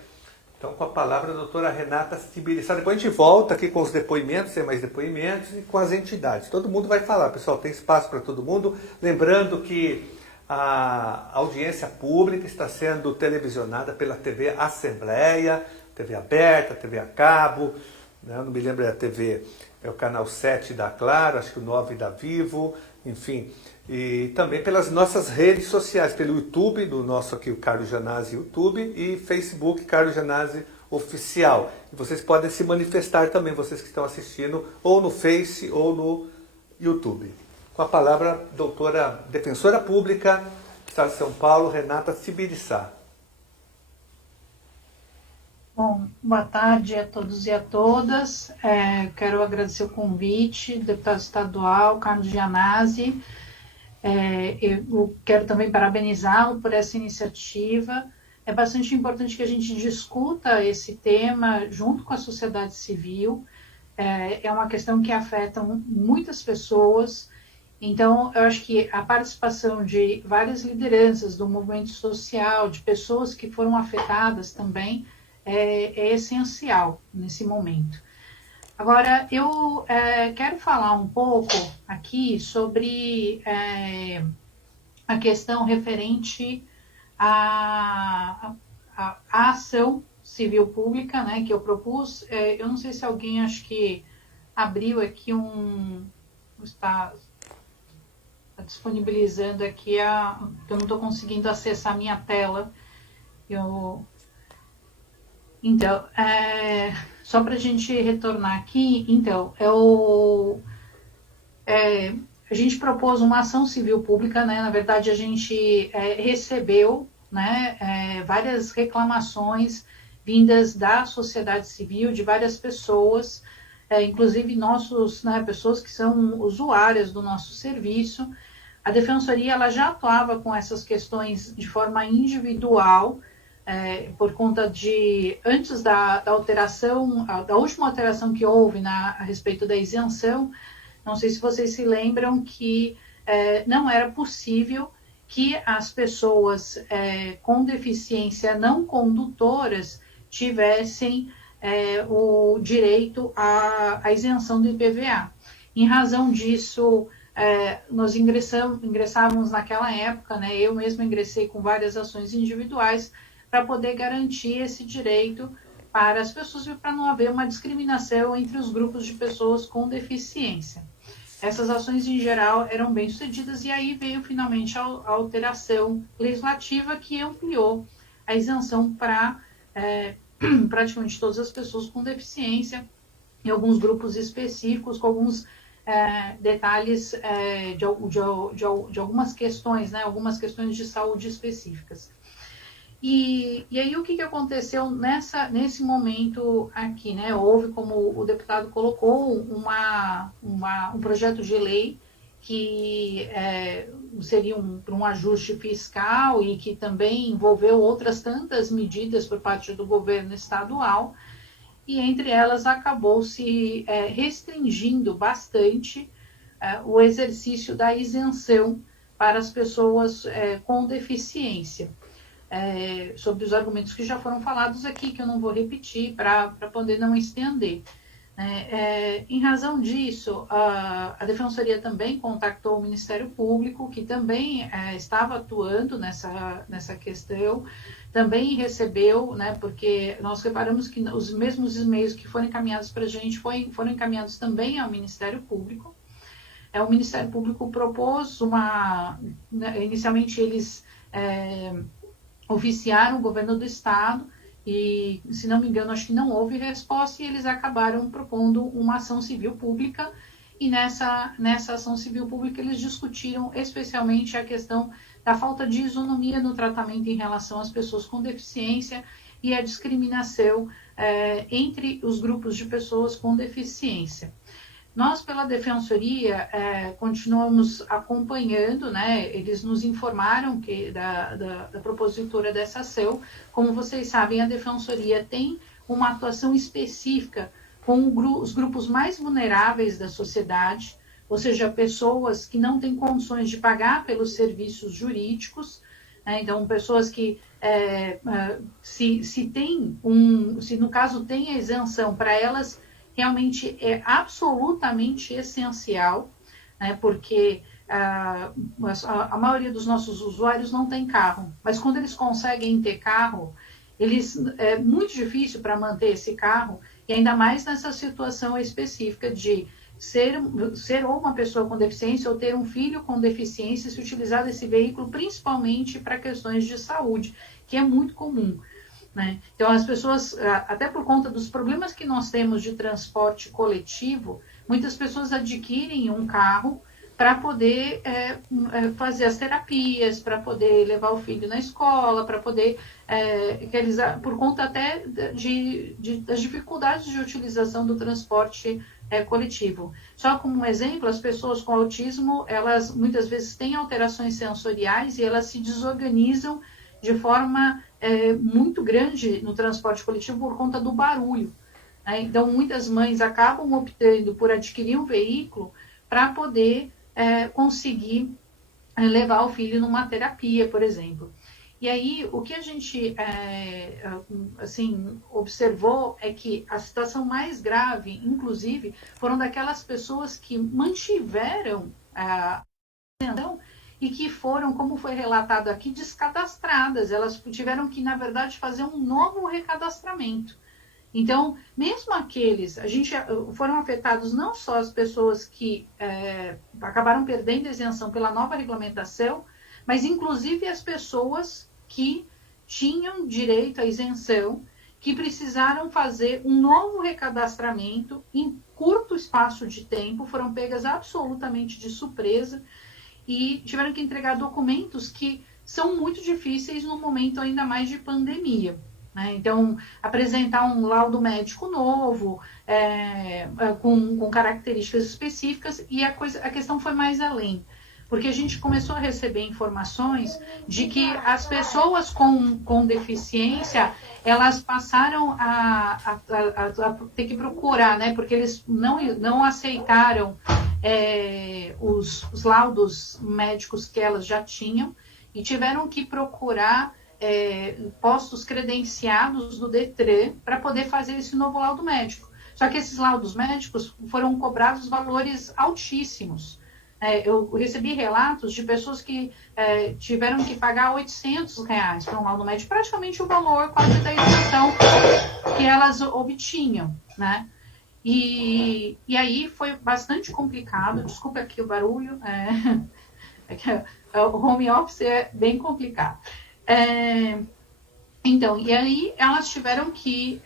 Então, com a palavra, a doutora Renata Tibiriçá. Depois a gente volta aqui com os depoimentos, tem mais depoimentos, e com as entidades. Todo mundo vai falar, pessoal, tem espaço para todo mundo. Lembrando que a audiência pública está sendo televisionada pela TV Assembleia, TV aberta, TV a cabo, né? Eu não me lembro da TV, é o canal 7 da Claro, acho que o 9 da Vivo, enfim. E também pelas nossas redes sociais, pelo YouTube, do nosso aqui, o Carlos Gianazzi YouTube, e Facebook, Carlos Gianazzi Oficial. E vocês podem se manifestar também, vocês que estão assistindo, ou no Face ou no YouTube. Com a palavra, doutora Defensora Pública, do Estado de São Paulo, Renata Tibiriçá. Bom, boa tarde a todos e a todas. Quero agradecer o convite, deputado estadual Carlos Gianazzi. Eu quero também parabenizá-lo por essa iniciativa. É bastante importante que a gente discuta esse tema junto com a sociedade civil. É uma questão que afeta muitas pessoas. Então, eu acho que a participação de várias lideranças do movimento social, de pessoas que foram afetadas também, é essencial nesse momento. Agora, eu quero falar um pouco aqui sobre a questão referente à ação civil pública, né, que eu propus. Eu não sei se alguém, acho que abriu aqui está disponibilizando aqui, eu não estou conseguindo acessar a minha tela. Então, só para a gente retornar aqui, então, a gente propôs uma ação civil pública, né? Na verdade, a gente recebeu, né, várias reclamações vindas da sociedade civil, de várias pessoas, inclusive pessoas que são usuárias do nosso serviço. A Defensoria ela já atuava com essas questões de forma individual, por conta antes da alteração, da última alteração que houve a respeito da isenção. Não sei se vocês se lembram que não era possível que as pessoas com deficiência não condutoras tivessem o direito à isenção do IPVA. Em razão disso, nós ingressávamos naquela época, né, eu mesma ingressei com várias ações individuais para poder garantir esse direito para as pessoas e para não haver uma discriminação entre os grupos de pessoas com deficiência. Essas ações, em geral, eram bem-sucedidas e aí veio, finalmente, a alteração legislativa que ampliou a isenção para praticamente todas as pessoas com deficiência, em alguns grupos específicos, com alguns detalhes de algumas questões, né, algumas questões de saúde específicas. E aí o que aconteceu nesse momento aqui, né? Houve, como o deputado colocou, um projeto de lei que seria um ajuste fiscal e que também envolveu outras tantas medidas por parte do governo estadual, e entre elas acabou se restringindo bastante o exercício da isenção para as pessoas com deficiência. Sobre os argumentos que já foram falados aqui, que eu não vou repetir para poder não estender. Em razão disso, a Defensoria também contactou o Ministério Público, que também estava atuando nessa questão, também recebeu, né, porque nós reparamos que os mesmos e-mails que foram encaminhados para a gente foram encaminhados também ao Ministério Público. O Ministério Público propôs inicialmente eles oficiaram o governo do Estado e, se não me engano, acho que não houve resposta e eles acabaram propondo uma ação civil pública e nessa ação civil pública eles discutiram especialmente a questão da falta de isonomia no tratamento em relação às pessoas com deficiência e a discriminação entre os grupos de pessoas com deficiência. Nós, pela Defensoria, continuamos acompanhando, né? Eles nos informaram da propositura dessa ação. Como vocês sabem, a Defensoria tem uma atuação específica com os grupos mais vulneráveis da sociedade, ou seja, pessoas que não têm condições de pagar pelos serviços jurídicos, né? Então, pessoas que, se no caso tem a isenção, para elas realmente é absolutamente essencial, né, porque a maioria dos nossos usuários não tem carro, mas quando eles conseguem ter carro, é muito difícil para manter esse carro, e ainda mais nessa situação específica de ser ou uma pessoa com deficiência ou ter um filho com deficiência, se utilizar desse veículo principalmente para questões de saúde, que é muito comum. Né? Então, as pessoas, até por conta dos problemas que nós temos de transporte coletivo, muitas pessoas adquirem um carro para poder fazer as terapias, para poder levar o filho na escola, para poder realizar, por conta até das dificuldades de utilização do transporte coletivo. Só como um exemplo, as pessoas com autismo, elas muitas vezes têm alterações sensoriais e elas se desorganizam de forma muito grande no transporte coletivo por conta do barulho. Né? Então, muitas mães acabam optando por adquirir um veículo para poder conseguir levar o filho numa terapia, por exemplo. E aí, o que a gente observou é que a situação mais grave, inclusive, foram daquelas pessoas que mantiveram a isenção e que foram, como foi relatado aqui, descadastradas. Elas tiveram que, na verdade, fazer um novo recadastramento. Então, mesmo aqueles, foram afetados não só as pessoas que acabaram perdendo a isenção pela nova regulamentação, mas inclusive as pessoas que tinham direito à isenção, que precisaram fazer um novo recadastramento em curto espaço de tempo, foram pegas absolutamente de surpresa, e tiveram que entregar documentos que são muito difíceis no momento ainda mais de pandemia. Né? Então, apresentar um laudo médico novo, com características específicas, e a questão foi mais além. Porque a gente começou a receber informações de que as pessoas com deficiência, elas passaram a ter que procurar, né? Porque eles não aceitaram os laudos médicos que elas já tinham e tiveram que procurar postos credenciados do Detran para poder fazer esse novo laudo médico. Só que esses laudos médicos foram cobrados valores altíssimos. Eu recebi relatos de pessoas que tiveram que pagar R$800 para um laudo médico, praticamente o valor quase da isenção que elas obtinham, né? E aí foi bastante complicado. Desculpa aqui o barulho, o home office é bem complicado. Então, e aí elas tiveram que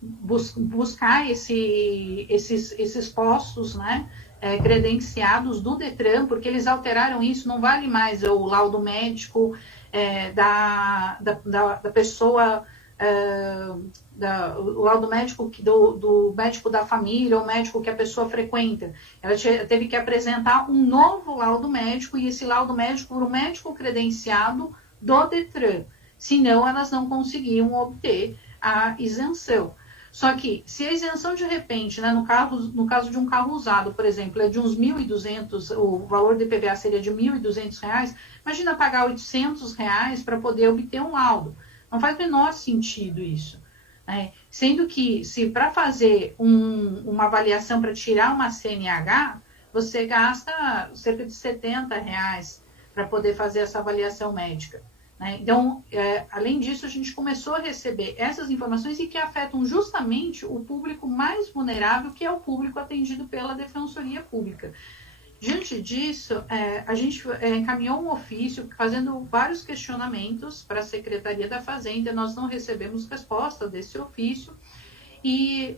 buscar esses postos, né, credenciados do Detran, porque eles alteraram isso, não vale mais o laudo médico da pessoa, o laudo médico do médico da família ou médico que a pessoa frequenta. Ela teve que apresentar um novo laudo médico, e esse laudo médico por um médico credenciado do Detran, senão elas não conseguiam obter a isenção. Só que, se a isenção de repente, né, no caso de um carro usado, por exemplo, é de uns R$1.200, o valor do IPVA seria de R$1.200, imagina pagar R$800 para poder obter um laudo. Não faz o menor sentido isso. Né? Sendo que, se para fazer uma avaliação para tirar uma CNH, você gasta cerca de R$70 para poder fazer essa avaliação médica. né? Então, além disso, a gente começou a receber essas informações e que afetam justamente o público mais vulnerável, que é o público atendido pela Defensoria Pública. Diante disso, a gente encaminhou um ofício fazendo vários questionamentos para a Secretaria da Fazenda. Nós não recebemos resposta desse ofício e,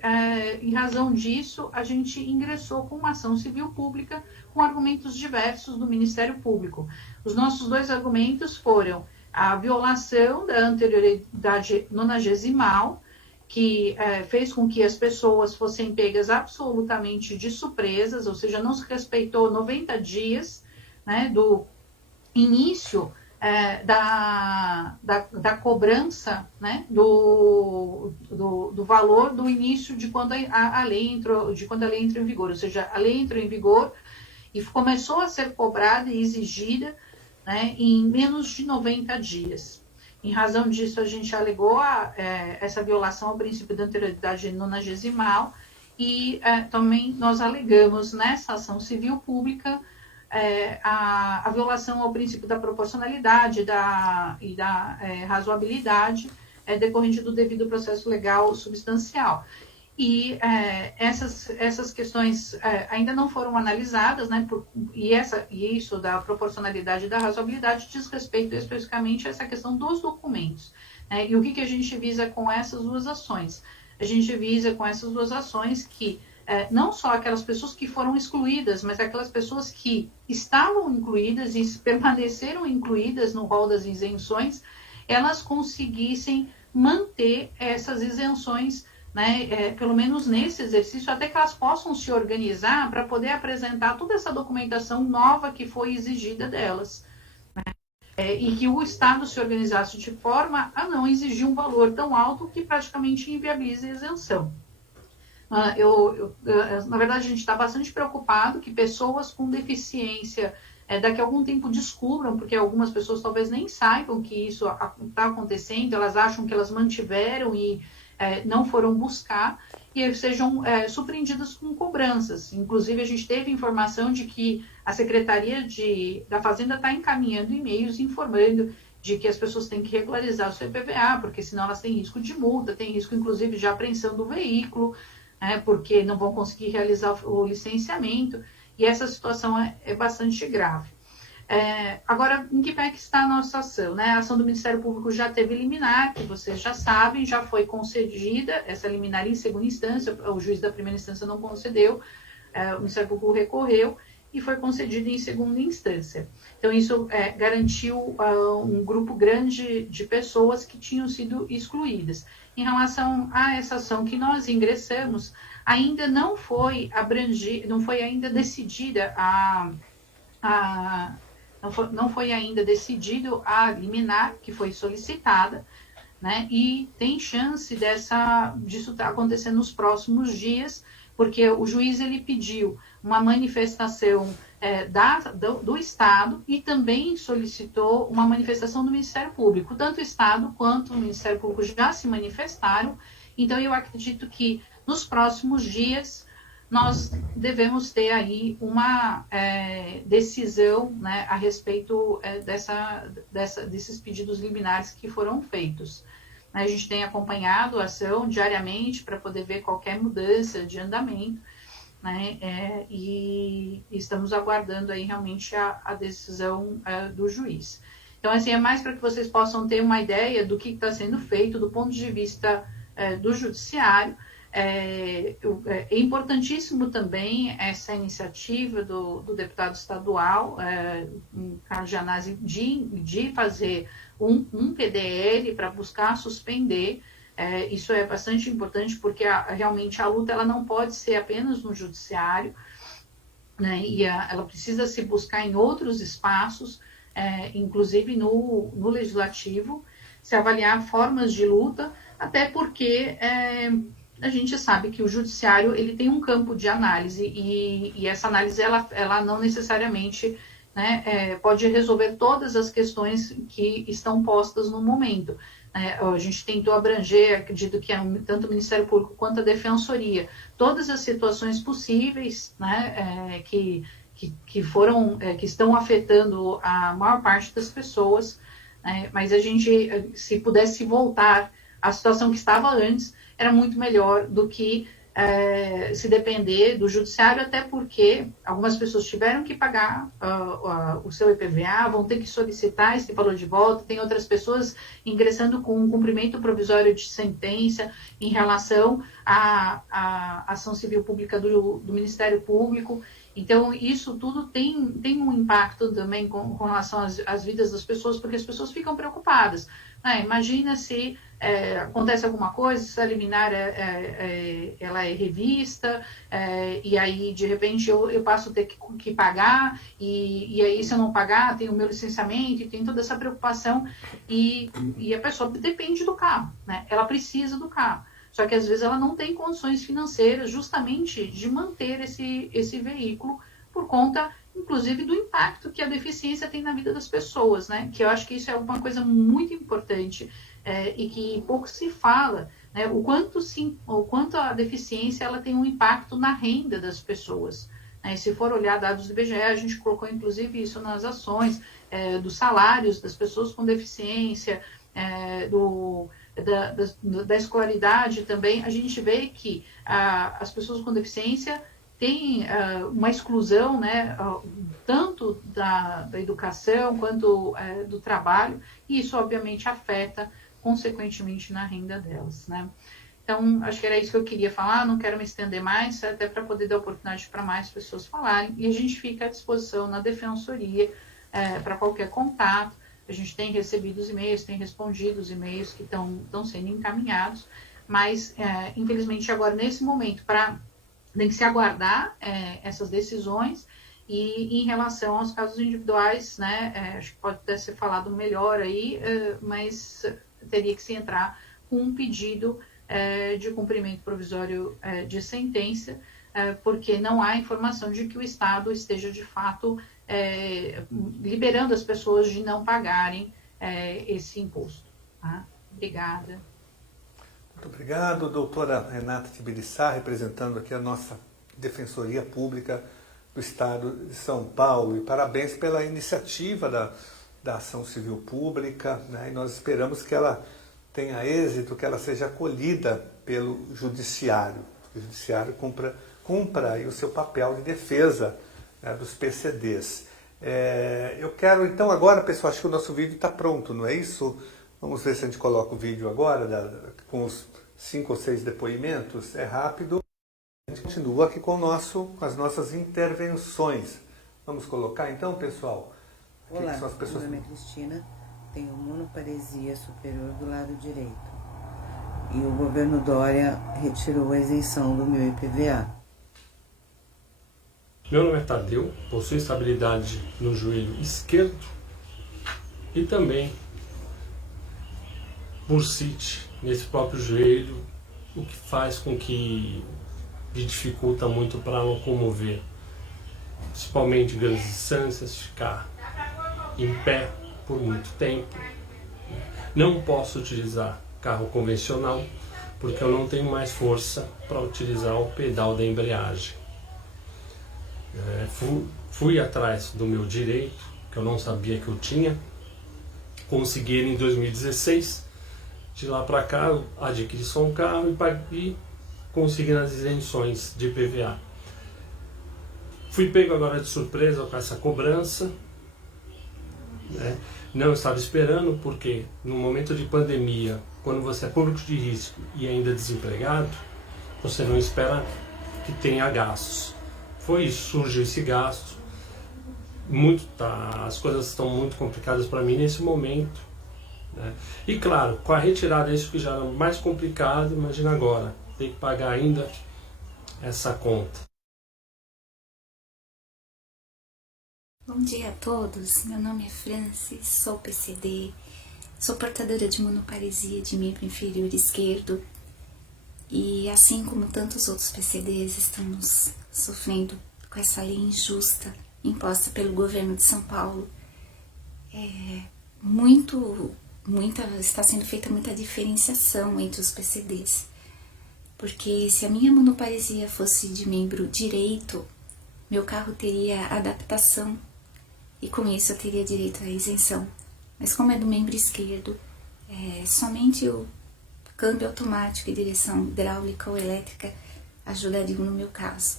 em razão disso, a gente ingressou com uma ação civil pública com argumentos diversos do Ministério Público. Os nossos 2 argumentos foram a violação da anterioridade nonagesimal, que fez com que as pessoas fossem pegas absolutamente de surpresas, ou seja, não se respeitou 90 dias, né, do início da cobrança, né, do valor do início de quando a lei entrou em vigor, ou seja, a lei entrou em vigor e começou a ser cobrada e exigida, né, em menos de 90 dias. Em razão disso, a gente alegou essa violação ao princípio da anterioridade nonagesimal e também nós alegamos nessa ação civil pública a violação ao princípio da proporcionalidade e da razoabilidade decorrente do devido processo legal substancial. E essas questões ainda não foram analisadas, né, e isso da proporcionalidade e da razoabilidade diz respeito especificamente a essa questão dos documentos. Né, e o que a gente visa com essas 2 ações? A gente visa com essas 2 ações que não só aquelas pessoas que foram excluídas, mas aquelas pessoas que estavam incluídas e permaneceram incluídas no rol das isenções, elas conseguissem manter essas isenções, né, pelo menos nesse exercício, até que elas possam se organizar para poder apresentar toda essa documentação nova que foi exigida delas. Né, e que o Estado se organizasse de forma a não exigir um valor tão alto que praticamente inviabilize a isenção. Na verdade, a gente está bastante preocupado que pessoas com deficiência daqui a algum tempo descubram, porque algumas pessoas talvez nem saibam que isso está acontecendo, elas acham que elas mantiveram e não foram buscar, e sejam surpreendidas com cobranças. Inclusive, a gente teve informação de que a Secretaria da Fazenda está encaminhando e-mails informando de que as pessoas têm que regularizar o seu IPVA, porque senão elas têm risco de multa, têm risco, inclusive, de apreensão do veículo, porque não vão conseguir realizar o licenciamento, e essa situação é bastante grave. Agora, em que pé que está a nossa ação? Né? A ação do Ministério Público já teve liminar, que vocês já sabem, já foi concedida, essa liminar em segunda instância, o juiz da primeira instância não concedeu, o Ministério Público recorreu e foi concedida em segunda instância. Então, isso garantiu um grupo grande de pessoas que tinham sido excluídas. Em relação a essa ação que nós ingressamos, ainda não foi ainda decidida não foi ainda decidido a liminar que foi solicitada, né? E tem chance disso estar acontecendo nos próximos dias, porque o juiz ele pediu uma manifestação do Estado e também solicitou uma manifestação do Ministério Público. Tanto o Estado quanto o Ministério Público já se manifestaram, então eu acredito que nos próximos dias nós devemos ter aí uma decisão, né, a respeito desses pedidos liminares que foram feitos. A gente tem acompanhado a ação diariamente para poder ver qualquer mudança de andamento, né, e estamos aguardando aí realmente a decisão do juiz. Então, assim, é mais para que vocês possam ter uma ideia do que está sendo feito do ponto de vista do judiciário. É importantíssimo também essa iniciativa do deputado estadual, Carlos Gianazzi, de fazer um PDL para buscar suspender. Isso é bastante importante porque realmente a luta ela não pode ser apenas no judiciário, né, e ela precisa se buscar em outros espaços, inclusive no legislativo, se avaliar formas de luta, até porque a gente sabe que o judiciário ele tem um campo de análise e essa análise ela não necessariamente, né, pode resolver todas as questões que estão postas no momento. A gente tentou abranger, acredito que tanto o Ministério Público quanto a Defensoria, todas as situações possíveis, né, que estão afetando a maior parte das pessoas, né? Mas a gente, se pudesse voltar à situação que estava antes, era muito melhor do que se depender do judiciário, até porque algumas pessoas tiveram que pagar o seu IPVA, vão ter que solicitar esse valor de volta, tem outras pessoas ingressando com um cumprimento provisório de sentença em relação à ação civil pública do Ministério Público. Então, isso tudo tem um impacto também com relação às vidas das pessoas, porque as pessoas ficam preocupadas. Imagina se acontece alguma coisa, se a liminar ela é revista, e aí, de repente, eu passo a ter que pagar, e aí, se eu não pagar, tem o meu licenciamento, e tem toda essa preocupação, e a pessoa depende do carro, né? Ela precisa do carro. Só que, às vezes, ela não tem condições financeiras justamente de manter esse veículo por conta, inclusive, do impacto que a deficiência tem na vida das pessoas, né? Que eu acho que isso é uma coisa muito importante e que pouco se fala, né? O quanto a deficiência ela tem um impacto na renda das pessoas. Né? Se for olhar dados do IBGE, a gente colocou, inclusive, isso nas ações dos salários das pessoas com deficiência, da escolaridade também, a gente vê que as pessoas com deficiência têm uma exclusão, né, tanto da educação quanto do trabalho, e isso obviamente afeta consequentemente na renda delas, né? Então, acho que era isso que eu queria falar, não quero me estender mais, até para poder dar oportunidade para mais pessoas falarem, e a gente fica à disposição na Defensoria para qualquer contato. A gente tem recebido os e-mails, tem respondido os e-mails que estão sendo encaminhados, mas, infelizmente, agora, nesse momento, tem que se aguardar essas decisões, e em relação aos casos individuais, né, acho que pode até ser falado melhor aí, mas teria que se entrar com um pedido de cumprimento provisório de sentença, porque não há informação de que o Estado esteja, de fato, liberando as pessoas de não pagarem esse imposto. Tá? Obrigada. Muito obrigado, doutora Renata Tibiriçá, representando aqui a nossa Defensoria Pública do Estado de São Paulo. E parabéns pela iniciativa da ação civil pública, né? E nós esperamos que ela tenha êxito, que ela seja acolhida pelo judiciário. Que o judiciário cumpra aí o seu papel de defesa, né, dos PCDs. Eu quero, então, agora, pessoal, acho que o nosso vídeo está pronto, não é isso? Vamos ver se a gente coloca o vídeo agora, com os 5 ou 6 depoimentos. É rápido. A gente continua aqui com as nossas intervenções. Vamos colocar, então, pessoal? Olá, meu nome é Cristina, tenho monoparesia superior do lado direito. E o governo Dória retirou a isenção do meu IPVA. Meu nome é Tadeu, possuo instabilidade no joelho esquerdo e também bursite nesse próprio joelho, o que faz com que me dificulta muito para locomover, principalmente grandes distâncias, ficar em pé por muito tempo. Não posso utilizar carro convencional porque eu não tenho mais força para utilizar o pedal da embreagem. Fui atrás do meu direito, que eu não sabia que eu tinha, consegui ele em 2016. De lá para cá, eu adquiri só um carro e consegui as isenções de IPVA. Fui pego agora de surpresa com essa cobrança, né? Não estava esperando, porque no momento de pandemia, quando você é público de risco e ainda desempregado, você não espera que tenha gastos. Foi isso, surgiu esse gasto. As coisas estão muito complicadas para mim nesse momento, né? E claro, com a retirada disso que já era mais complicado, imagina agora, ter que pagar ainda essa conta. Bom dia a todos, meu nome é Francis, sou PCD, sou portadora de monoparesia de membro inferior esquerdo e, assim como tantos outros PCDs, estamos sofrendo com essa lei injusta imposta pelo governo de São Paulo. Está sendo feita muita diferenciação entre os PCDs, porque se a minha monoparesia fosse de membro direito, meu carro teria adaptação e com isso eu teria direito à isenção mas como é do membro esquerdo, somente o câmbio automático e direção hidráulica ou elétrica ajudariam no meu caso.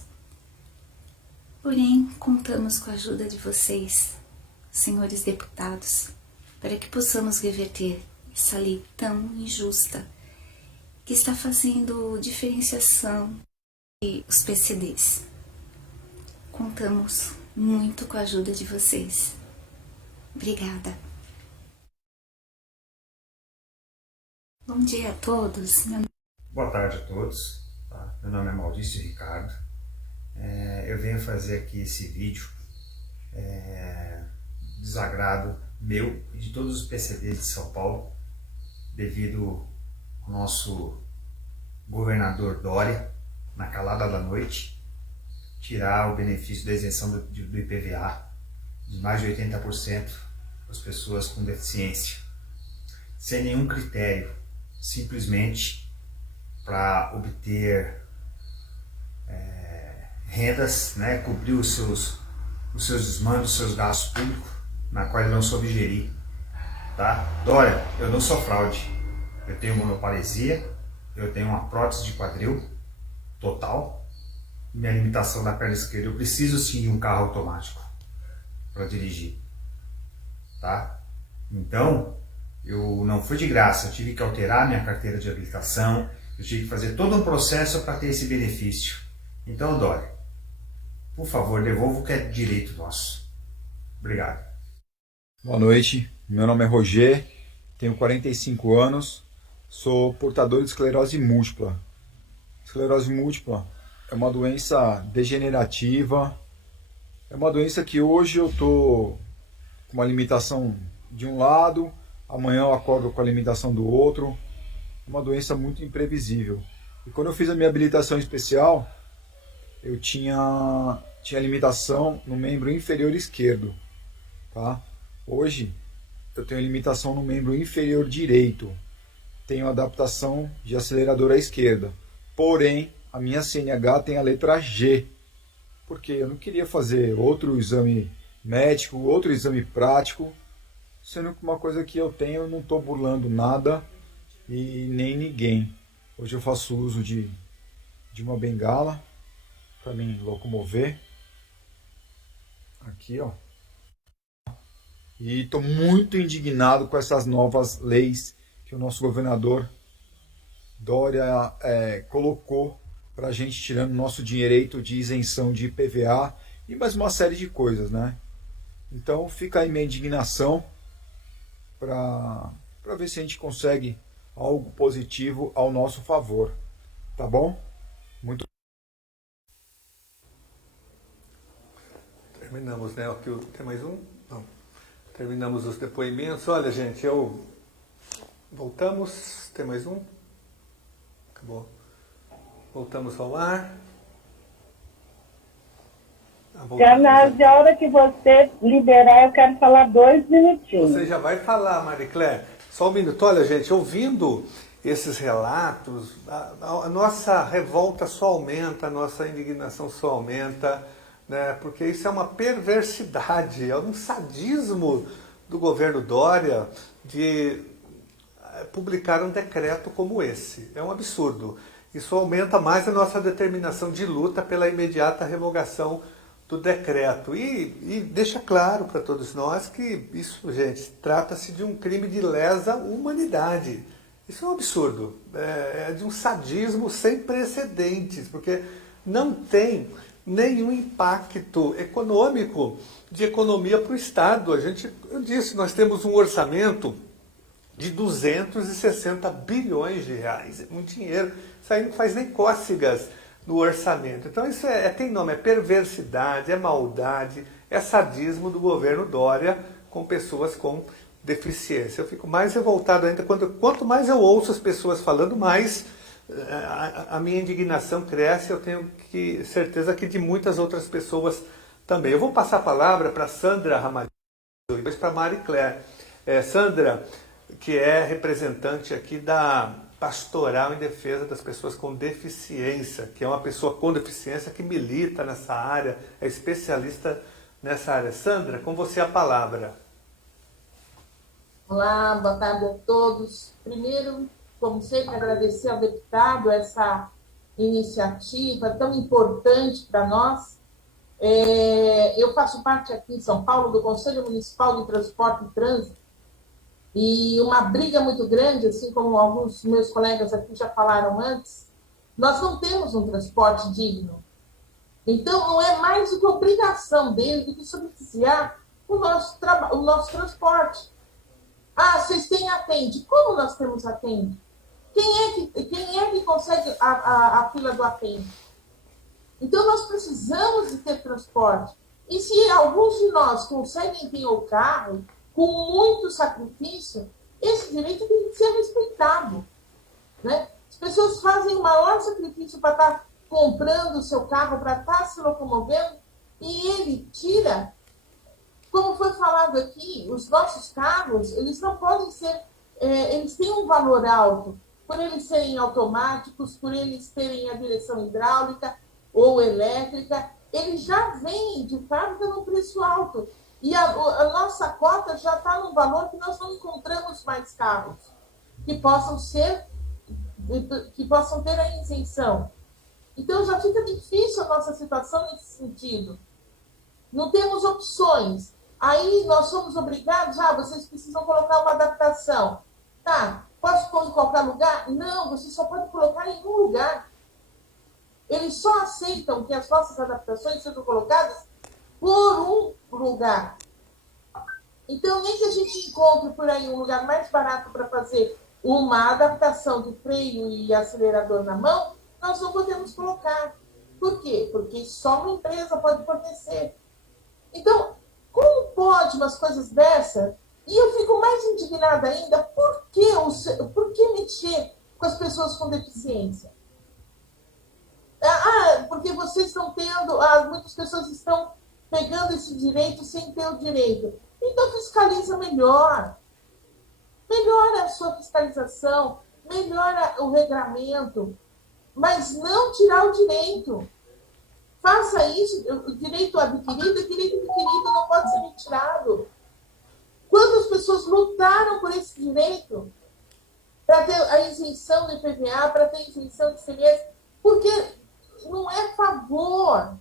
Porém, contamos com a ajuda de vocês, senhores deputados, para que possamos reverter essa lei tão injusta que está fazendo diferenciação entre os PCDs. Contamos muito com a ajuda de vocês. Obrigada. Bom dia a todos. Boa tarde a todos. Tá? Meu nome é Maurício Ricardo. Eu venho fazer aqui esse vídeo desagrado meu e de todos os PCDs de São Paulo, devido ao nosso governador Dória, na calada da noite, tirar o benefício da isenção do IPVA de mais de 80% das pessoas com deficiência, sem nenhum critério, simplesmente para obter rendas, né, cobrir os seus desmandos, os seus gastos públicos, na qual ele não soube gerir. Tá? Dória, eu não sou fraude, eu tenho monoparesia, eu tenho uma prótese de quadril total, minha limitação da perna esquerda, eu preciso sim de um carro automático para dirigir. Tá? Então, eu não foi de graça, eu tive que alterar minha carteira de habilitação, eu tive que fazer todo um processo para ter esse benefício. Então, Dória, por favor, devolva o que é direito nosso. Obrigado. Boa noite, meu nome é Roger, tenho 45 anos, sou portador de esclerose múltipla. Esclerose múltipla é uma doença degenerativa, é uma doença que hoje eu estou com uma limitação de um lado, amanhã eu acordo com a limitação do outro, é uma doença muito imprevisível. E quando eu fiz a minha habilitação especial, eu tinha limitação no membro inferior esquerdo, tá? Hoje eu tenho limitação no membro inferior direito, tenho adaptação de acelerador à esquerda, porém a minha CNH tem a letra G, porque eu não queria fazer outro exame médico, outro exame prático, sendo que uma coisa que eu tenho, eu não estou burlando nada e nem ninguém. Hoje eu faço uso de uma bengala para me locomover, aqui ó, e estou muito indignado com essas novas leis que o nosso governador Dória colocou para a gente, tirando nosso direito de isenção de IPVA e mais uma série de coisas, né? Então fica aí minha indignação para ver se a gente consegue algo positivo ao nosso favor, tá bom? Muito. Terminamos, né? Aqui, tem mais um? Não. Terminamos os depoimentos. Olha, gente, voltamos. Tem mais um? Acabou. Voltamos ao ar. Janazzi, a hora que você liberar, eu quero falar 2 minutinhos. Você já vai falar, Mariclé. Só um minuto. Olha, gente, ouvindo esses relatos, a nossa revolta só aumenta, a nossa indignação só aumenta, né? Porque isso é uma perversidade, é um sadismo do governo Dória de publicar um decreto como esse. É um absurdo. Isso aumenta mais a nossa determinação de luta pela imediata revogação do decreto. E deixa claro para todos nós que isso, gente, trata-se de um crime de lesa humanidade. Isso é um absurdo. É de um sadismo sem precedentes, porque não tem nenhum impacto econômico de economia para o Estado. Eu disse, nós temos um orçamento de 260 bilhões de reais. É muito dinheiro. Isso aí não faz nem cócegas no orçamento. Então isso tem nome, é perversidade, é maldade, é sadismo do governo Dória com pessoas com deficiência. Eu fico mais revoltado ainda, quanto mais eu ouço as pessoas falando, mais a minha indignação cresce. Eu tenho certeza que de muitas outras pessoas também. Eu vou passar a palavra para Sandra Ramalho e depois para Marie Claire. Sandra, que é representante aqui da Pastoral em Defesa das Pessoas com Deficiência, que é uma pessoa com deficiência que milita nessa área, é especialista nessa área. Sandra, com você a palavra. Olá, boa tarde a todos. Primeiro, como sempre, agradecer ao deputado essa iniciativa tão importante para nós. Eu faço parte aqui em São Paulo do Conselho Municipal de Transporte e Trânsito, e uma briga muito grande, assim como alguns meus colegas aqui já falaram antes, nós não temos um transporte digno. Então, não é mais do que obrigação dele do que subsidiar o nosso transporte. Ah, vocês têm Atende. Como nós temos Atende? Quem é que consegue a fila do Atende? Então, nós precisamos de ter transporte. E se alguns de nós conseguem ter o carro, com muito sacrifício, esse direito tem que ser respeitado. Né? As pessoas fazem o maior sacrifício para estar comprando o seu carro, para estar se locomovendo, e ele tira. Como foi falado aqui, os nossos carros, eles não podem ser, eles têm um valor alto, por eles serem automáticos, por eles terem a direção hidráulica ou elétrica, eles já vêm de fábrica num preço alto. E a nossa cota já está num valor que nós não encontramos mais carros que possam ter a isenção. Então já fica difícil a nossa situação nesse sentido. Não temos opções. Aí nós somos obrigados, vocês precisam colocar uma adaptação. Tá, posso pôr em qualquer lugar? Não, você só pode colocar em um lugar. Eles só aceitam que as nossas adaptações sejam colocadas por um lugar. Então, nem que a gente encontre por aí um lugar mais barato para fazer uma adaptação de freio e acelerador na mão, nós não podemos colocar. Por quê? Porque só uma empresa pode fornecer. Então, como pode umas coisas dessa? E eu fico mais indignada ainda, por que mexer com as pessoas com deficiência? Porque vocês estão tendo, muitas pessoas estão pegando esse direito sem ter o direito. Então fiscaliza melhor. Melhora a sua fiscalização, melhora o regramento, mas não tirar o direito. Faça isso, o direito adquirido não pode ser retirado. Quantas pessoas lutaram por esse direito? Para ter a isenção do IPVA, para ter a isenção de ICMS, porque não é favor.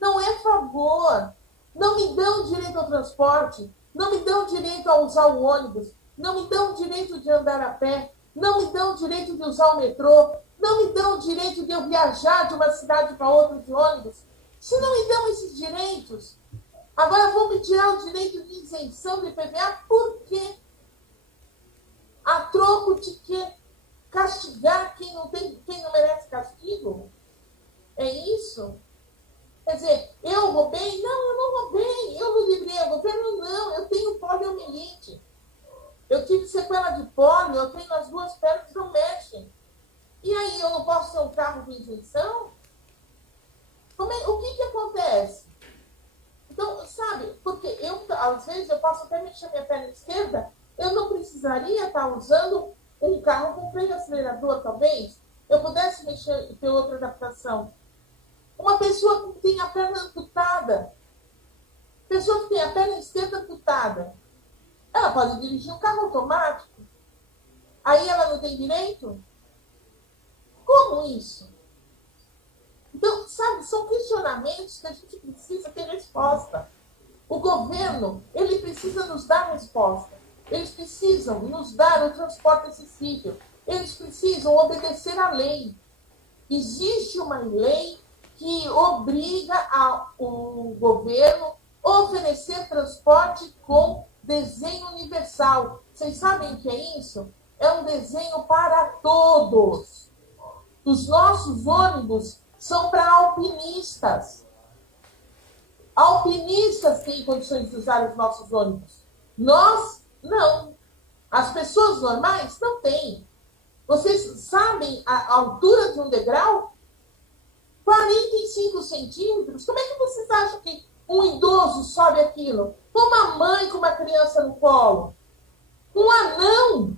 Não é favor. Não me dão direito ao transporte, não me dão direito a usar o ônibus, não me dão direito de andar a pé, não me dão direito de usar o metrô, não me dão direito de eu viajar de uma cidade para outra de ônibus. Se não me dão esses direitos, agora vão me tirar o direito de isenção do IPVA, por quê? A troco de quê? Castigar quem não merece castigo? É isso? Quer dizer, eu roubei? Não, eu não roubei. Eu não livrei o governo? Não, eu tenho poliomielite. Eu tive sequela de pólio, eu tenho as duas pernas que não mexem. E aí, eu não posso ter um carro de isenção? O que acontece? Então, sabe, porque às vezes, eu posso até mexer minha perna esquerda, eu não precisaria estar usando um carro com freio acelerador, talvez. Eu pudesse mexer, ter outra adaptação. Uma pessoa que tem a perna amputada, pessoa que tem a perna esquerda amputada, ela pode dirigir um carro automático? Aí ela não tem direito? Como isso? Então, sabe, são questionamentos que a gente precisa ter resposta. O governo, ele precisa nos dar resposta. Eles precisam nos dar o transporte acessível. Eles precisam obedecer à lei. Existe uma lei que obriga o governo a oferecer transporte com desenho universal. Vocês sabem o que é isso? É um desenho para todos. Os nossos ônibus são para alpinistas. Alpinistas têm condições de usar os nossos ônibus. Nós, não. As pessoas normais não têm. Vocês sabem a altura de um degrau? 45 centímetros? Como é que vocês acham que um idoso sobe aquilo? Uma mãe com uma criança no colo? Um anão?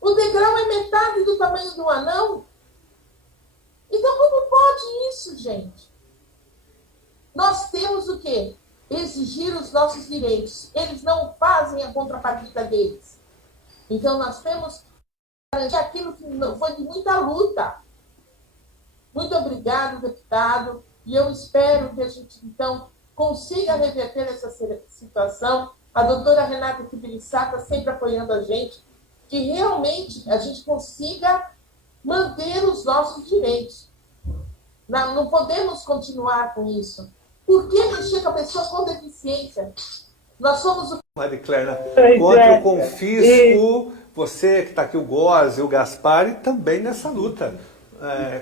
O degrau é metade do tamanho de um anão? Então, como pode isso, gente? Nós temos o quê? exigir os nossos direitos. Eles não fazem a contrapartida deles. Então, nós temos que garantir aquilo que foi de muita luta. Muito obrigado, deputado, e eu espero que a gente, então, consiga reverter essa situação. A doutora Renata Kibirissá está sempre apoiando a gente, que realmente a gente consiga manter os nossos direitos. Não podemos continuar com isso. Por que mexer com a pessoa com deficiência? Nós somos o... Mariclerna, contra o confisco, você que está aqui, o Góes, o Gaspar, e também nessa luta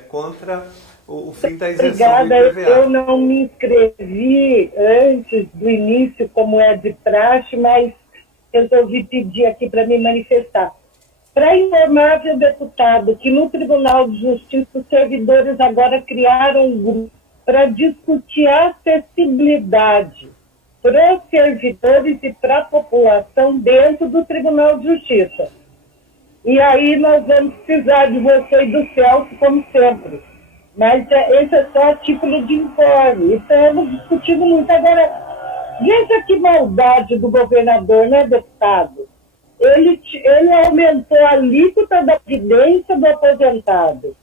contra o fim da isenção do IPVA. Eu não me inscrevi antes do início, como é de praxe, mas resolvi pedir aqui para me manifestar. Para informar ao deputado que no Tribunal de Justiça os servidores agora criaram um grupo para discutir a acessibilidade para os servidores e para a população dentro do Tribunal de Justiça. E aí nós vamos precisar de você e do Celso, como sempre. Mas esse é só a título de informe. Estamos discutindo muito. Agora, veja que maldade do governador, né, deputado? Ele aumentou a alíquota da previdência do aposentado.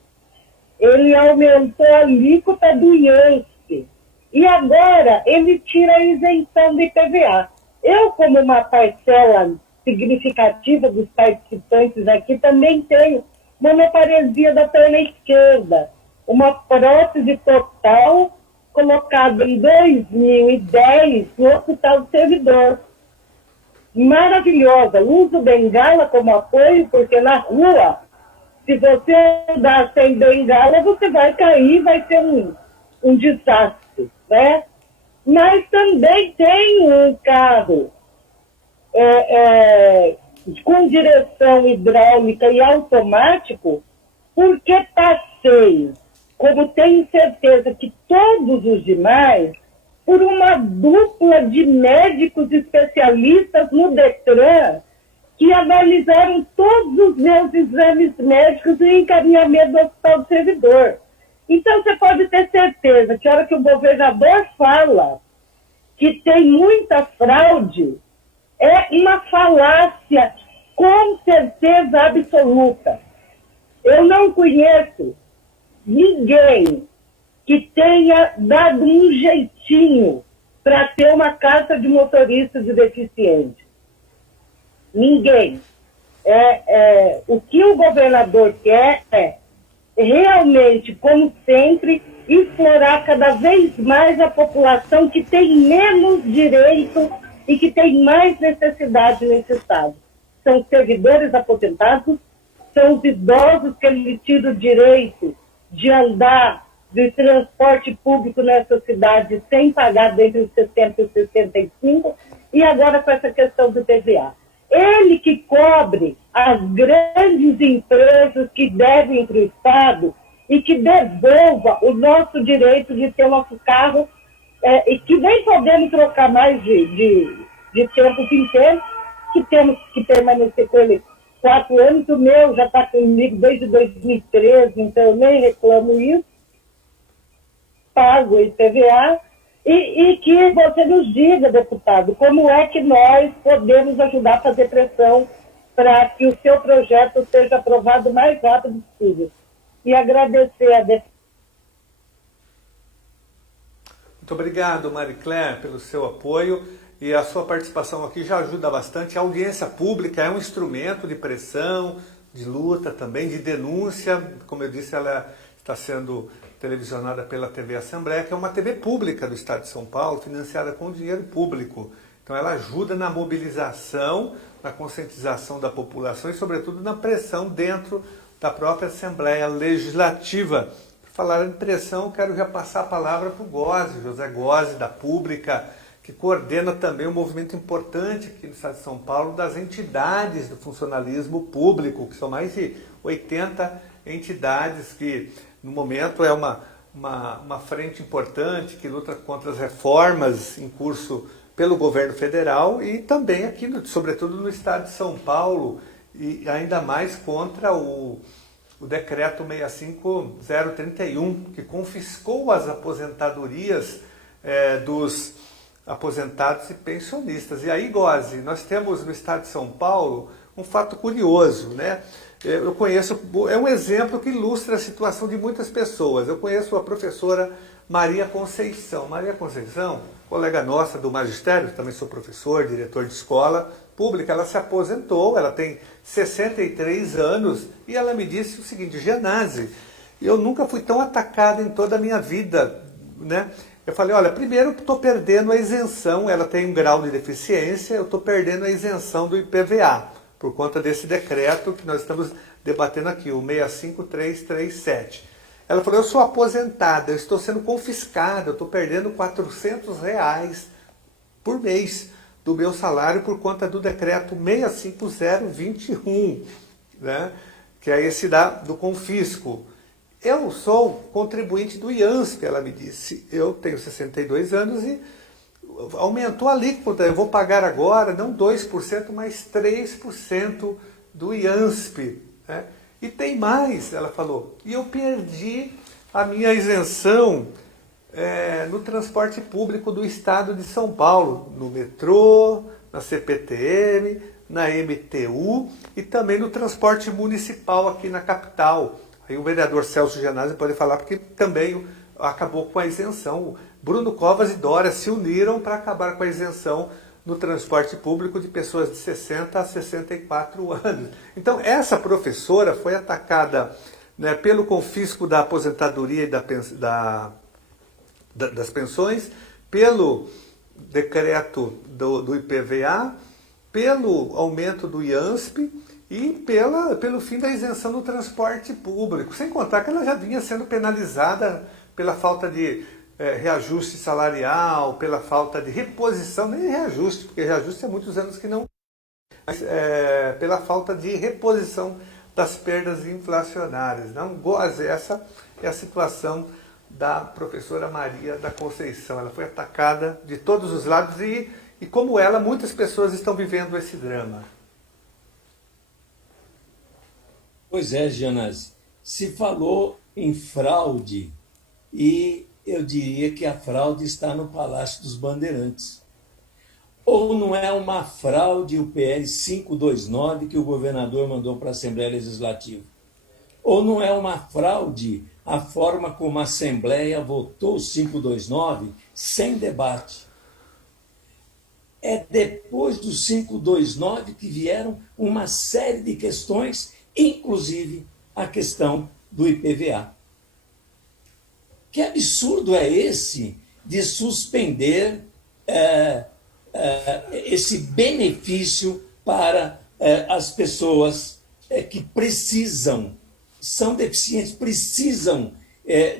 Ele aumentou a alíquota do IANSP. E agora ele tira a isenção do IPVA. Eu, como uma parcela significativa dos participantes aqui, também tenho monoparesia da perna esquerda. Uma prótese total colocada em 2010 no Hospital do Servidor. Maravilhosa. Uso bengala como apoio, porque na rua, se você andar sem bengala, você vai cair, vai ser um desastre, né? Mas também tem um carro com direção hidráulica e automático, porque passei, como tenho certeza que todos os demais, por uma dupla de médicos especialistas no Detran que analisaram todos os meus exames médicos e encaminhamento do Hospital do Servidor. Então, você pode ter certeza que a hora que o governador fala que tem muita fraude, é uma falácia com certeza absoluta. Eu não conheço ninguém que tenha dado um jeitinho para ter uma carta de motorista de deficiente. Ninguém. O que o governador quer é realmente, como sempre, explorar cada vez mais a população que tem menos direito e que tem mais necessidade nesse Estado. São os servidores aposentados, são os idosos que eles tiram o direito de andar de transporte público nessa cidade sem pagar dentre os 60 e os 65, e agora com essa questão do IPVA. Ele que cobre as grandes empresas que devem para o Estado e que devolva o nosso direito de ter nosso carro e que nem podemos trocar mais de tempo em tempo, que temos que permanecer com ele 4 anos. O meu já está comigo desde 2013, então eu nem reclamo isso. Pago o IPVA. E que você nos diga, deputado, como é que nós podemos ajudar a fazer pressão para que o seu projeto seja aprovado o mais rápido possível. E agradecer a deputada. Muito obrigado, Maricler, pelo seu apoio, e a sua participação aqui já ajuda bastante. A audiência pública é um instrumento de pressão, de luta também, de denúncia. Como eu disse, ela está sendo televisionada pela TV Assembleia, que é uma TV pública do Estado de São Paulo, financiada com dinheiro público. Então ela ajuda na mobilização, na conscientização da população e, sobretudo, na pressão dentro da própria Assembleia Legislativa. Por falar em pressão, quero repassar a palavra para o Góes, José Góes, da Pública, que coordena também um movimento importante aqui no Estado de São Paulo das entidades do funcionalismo público, que são mais de 80 entidades que, no momento, é uma frente importante que luta contra as reformas em curso pelo governo federal e também aqui, sobretudo no Estado de São Paulo, e ainda mais contra o decreto 65031, que confiscou as aposentadorias dos aposentados e pensionistas. E aí, Gózi, nós temos no estado de São Paulo um fato curioso, né? Eu conheço, é um exemplo que ilustra a situação de muitas pessoas. Eu conheço a professora Maria Conceição. Maria Conceição, colega nossa do magistério, também sou professor, diretor de escola pública, ela se aposentou, ela tem 63 anos e ela me disse o seguinte: Gianazzi, eu nunca fui tão atacada em toda a minha vida, né? Eu falei, olha, primeiro estou perdendo a isenção, ela tem um grau de deficiência, eu estou perdendo a isenção do IPVA, por conta desse decreto que nós estamos debatendo aqui, o 65337. Ela falou, eu sou aposentada, eu estou sendo confiscada, eu estou perdendo R$400 por mês do meu salário por conta do decreto 65021, né? Que é esse do confisco. Eu sou contribuinte do IANSP, ela me disse. Eu tenho 62 anos e aumentou a alíquota. Eu vou pagar agora, não 2%, mas 3% do IANSP, né? E tem mais, ela falou. E eu perdi a minha isenção no transporte público do estado de São Paulo, no metrô, na CPTM, na MTU e também no transporte municipal aqui na capital. Aí o vereador Celso Gianazzi pode falar, porque também acabou com a isenção. Bruno Covas e Dória se uniram para acabar com a isenção no transporte público de pessoas de 60 a 64 anos. Então, essa professora foi atacada, né, pelo confisco da aposentadoria e das pensões, pelo decreto do IPVA, pelo aumento do IANSP, e pelo fim da isenção do transporte público. Sem contar que ela já vinha sendo penalizada pela falta de reajuste salarial, pela falta de reposição, nem reajuste, porque reajuste há muitos anos que não, mas pela falta de reposição das perdas inflacionárias. Não goze, essa é a situação da professora Maria da Conceição. Ela foi atacada de todos os lados e como ela, muitas pessoas estão vivendo esse drama. Pois é, Gianazzi, se falou em fraude e eu diria que a fraude está no Palácio dos Bandeirantes. Ou não é uma fraude o PL 529 que o governador mandou para a Assembleia Legislativa? Ou não é uma fraude a forma como a Assembleia votou o 529 sem debate? É depois do 529 que vieram uma série de questões, inclusive a questão do IPVA. Que absurdo é esse de suspender esse benefício para as pessoas que precisam, são deficientes, precisam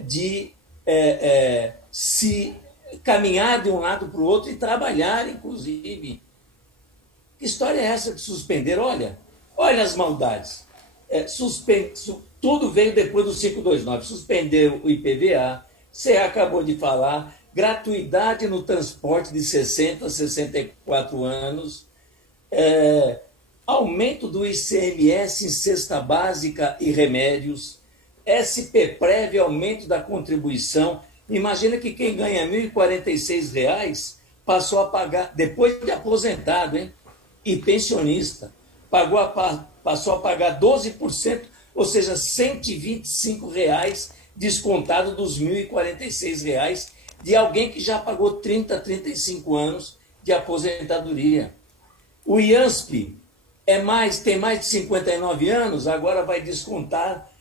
de se caminhar de um lado para o outro e trabalhar, inclusive. Que história é essa de suspender? Olha as maldades. Tudo veio depois do 529. Suspendeu o IPVA, você acabou de falar, gratuidade no transporte de 60 a 64 anos, aumento do ICMS em cesta básica e remédios, SPPrev, aumento da contribuição. Imagina que quem ganha R$ 1.046 passou a pagar, depois de aposentado, hein, e pensionista, passou a pagar 12%, ou seja, R$ 125 descontado dos R$ 1.046 de alguém que já pagou 30, 35 anos de aposentadoria. O IANSP tem mais de 59 anos, agora vai descontar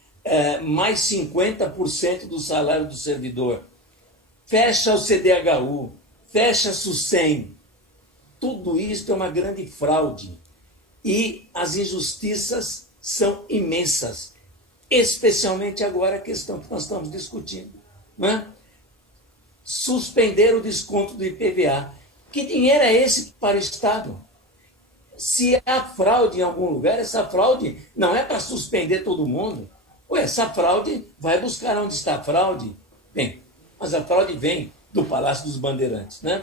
mais 50% do salário do servidor. Fecha o CDHU, fecha a SUSEM. Tudo isso é uma grande fraude. E as injustiças são imensas, especialmente agora a questão que nós estamos discutindo, né? Suspender o desconto do IPVA. Que dinheiro é esse para o Estado? Se há fraude em algum lugar, essa fraude não é para suspender todo mundo. Essa fraude vai buscar onde está a fraude. Bem, mas a fraude vem do Palácio dos Bandeirantes, né?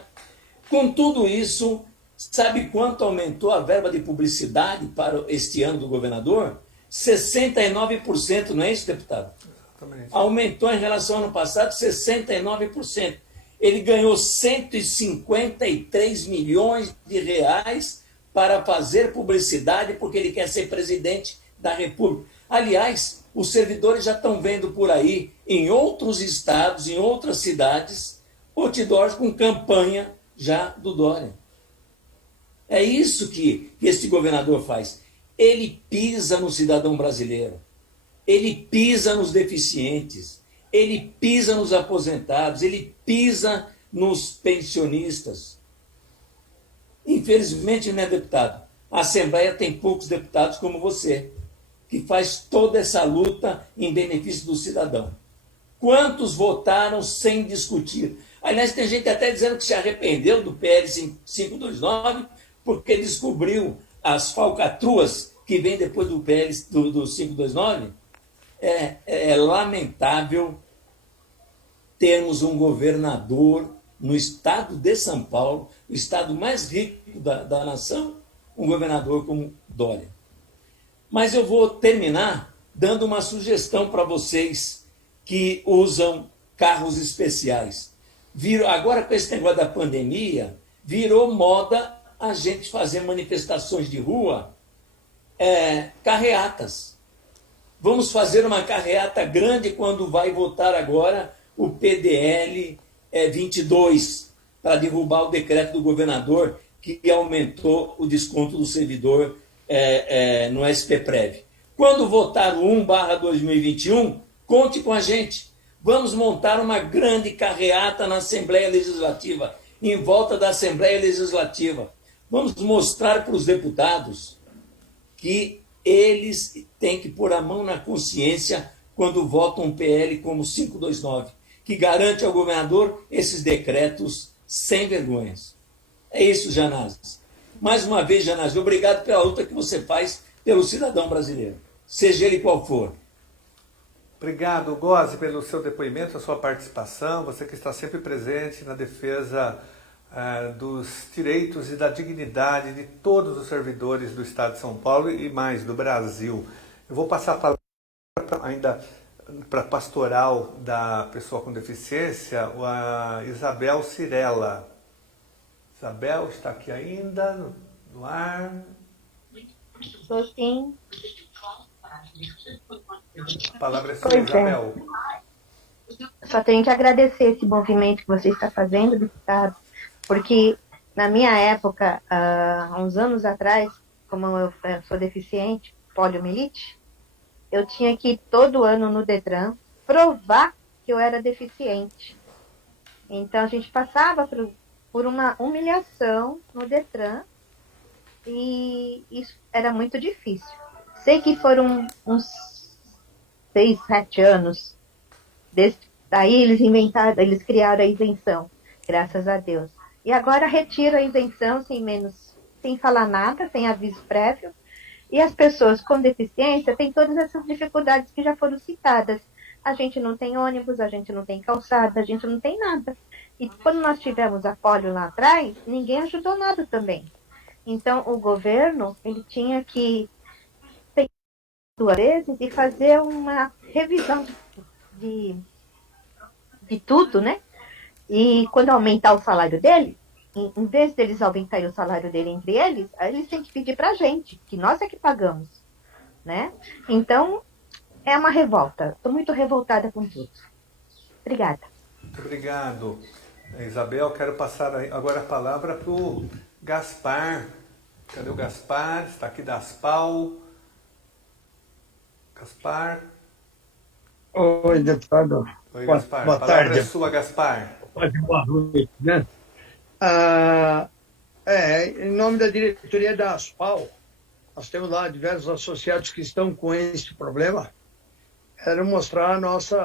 Com tudo isso, sabe quanto aumentou a verba de publicidade para este ano do governador? 69%, não é isso, deputado? Exatamente. Aumentou em relação ao ano passado 69%. Ele ganhou 153 milhões de reais para fazer publicidade porque ele quer ser presidente da República. Aliás, os servidores já estão vendo por aí, em outros estados, em outras cidades, outdoors com campanha já do Dória. É isso que este governador faz. Ele pisa no cidadão brasileiro. Ele pisa nos deficientes. Ele pisa nos aposentados. Ele pisa nos pensionistas. Infelizmente, né, deputado? A Assembleia tem poucos deputados como você, que faz toda essa luta em benefício do cidadão. Quantos votaram sem discutir? Aliás, tem gente até dizendo que se arrependeu do PL 529 porque descobriu as falcatruas que vêm depois do PL do 529. É lamentável termos um governador no estado de São Paulo, o estado mais rico da nação, um governador como Dória. Mas eu vou terminar dando uma sugestão para vocês que usam carros especiais. Agora, com esse negócio da pandemia, virou moda a gente fazer manifestações de rua, carreatas. Vamos fazer uma carreata grande quando vai votar agora o PDL 22, para derrubar o decreto do governador que aumentou o desconto do servidor no SPPrev. Quando votar o 1/2021, conte com a gente. Vamos montar uma grande carreata na Assembleia Legislativa, em volta da Assembleia Legislativa. Vamos mostrar para os deputados que eles têm que pôr a mão na consciência quando votam um PL como 529, que garante ao governador esses decretos sem vergonhas. É isso, Janazes. Mais uma vez, Janazes, obrigado pela luta que você faz pelo cidadão brasileiro, seja ele qual for. Obrigado, Gozi, pelo seu depoimento, a sua participação, você que está sempre presente na defesa dos direitos e da dignidade de todos os servidores do Estado de São Paulo e mais, do Brasil. Eu vou passar a palavra ainda para a pastoral da pessoa com deficiência, a Isabel Cirella. Isabel, está aqui ainda no ar? Estou sim. A palavra é sua, Isabel. Só tenho que agradecer esse movimento que você está fazendo, deputado, porque na minha época, há uns anos atrás, como eu sou deficiente, poliomielite, eu tinha que ir todo ano no Detran provar que eu era deficiente. Então a gente passava por uma humilhação no Detran e isso era muito difícil. Sei que foram uns 6, 7 anos. Daí eles criaram a isenção, graças a Deus. E agora retiro a isenção sem falar nada, sem aviso prévio. E as pessoas com deficiência têm todas essas dificuldades que já foram citadas. A gente não tem ônibus, a gente não tem calçada, a gente não tem nada. E quando nós tivemos a polio lá atrás, ninguém ajudou nada também. Então, o governo, ele tinha que pensar 2 vezes e fazer uma revisão de tudo, né? E quando aumentar o salário dele, em vez deles aumentarem o salário dele entre eles, aí eles têm que pedir pra gente, que nós é que pagamos, né? Então, é uma revolta. Estou muito revoltada com tudo. Obrigada. Muito obrigado, Isabel. Quero passar agora a palavra para o Gaspar. Cadê o Gaspar? Está aqui da Aspal. Gaspar. Oi, deputado. Oi, Gaspar. Boa a palavra tarde. é sua, Gaspar. Boa noite, né? Em nome da diretoria da Aspal, nós temos lá diversos associados que estão com esse problema. Quero mostrar nosso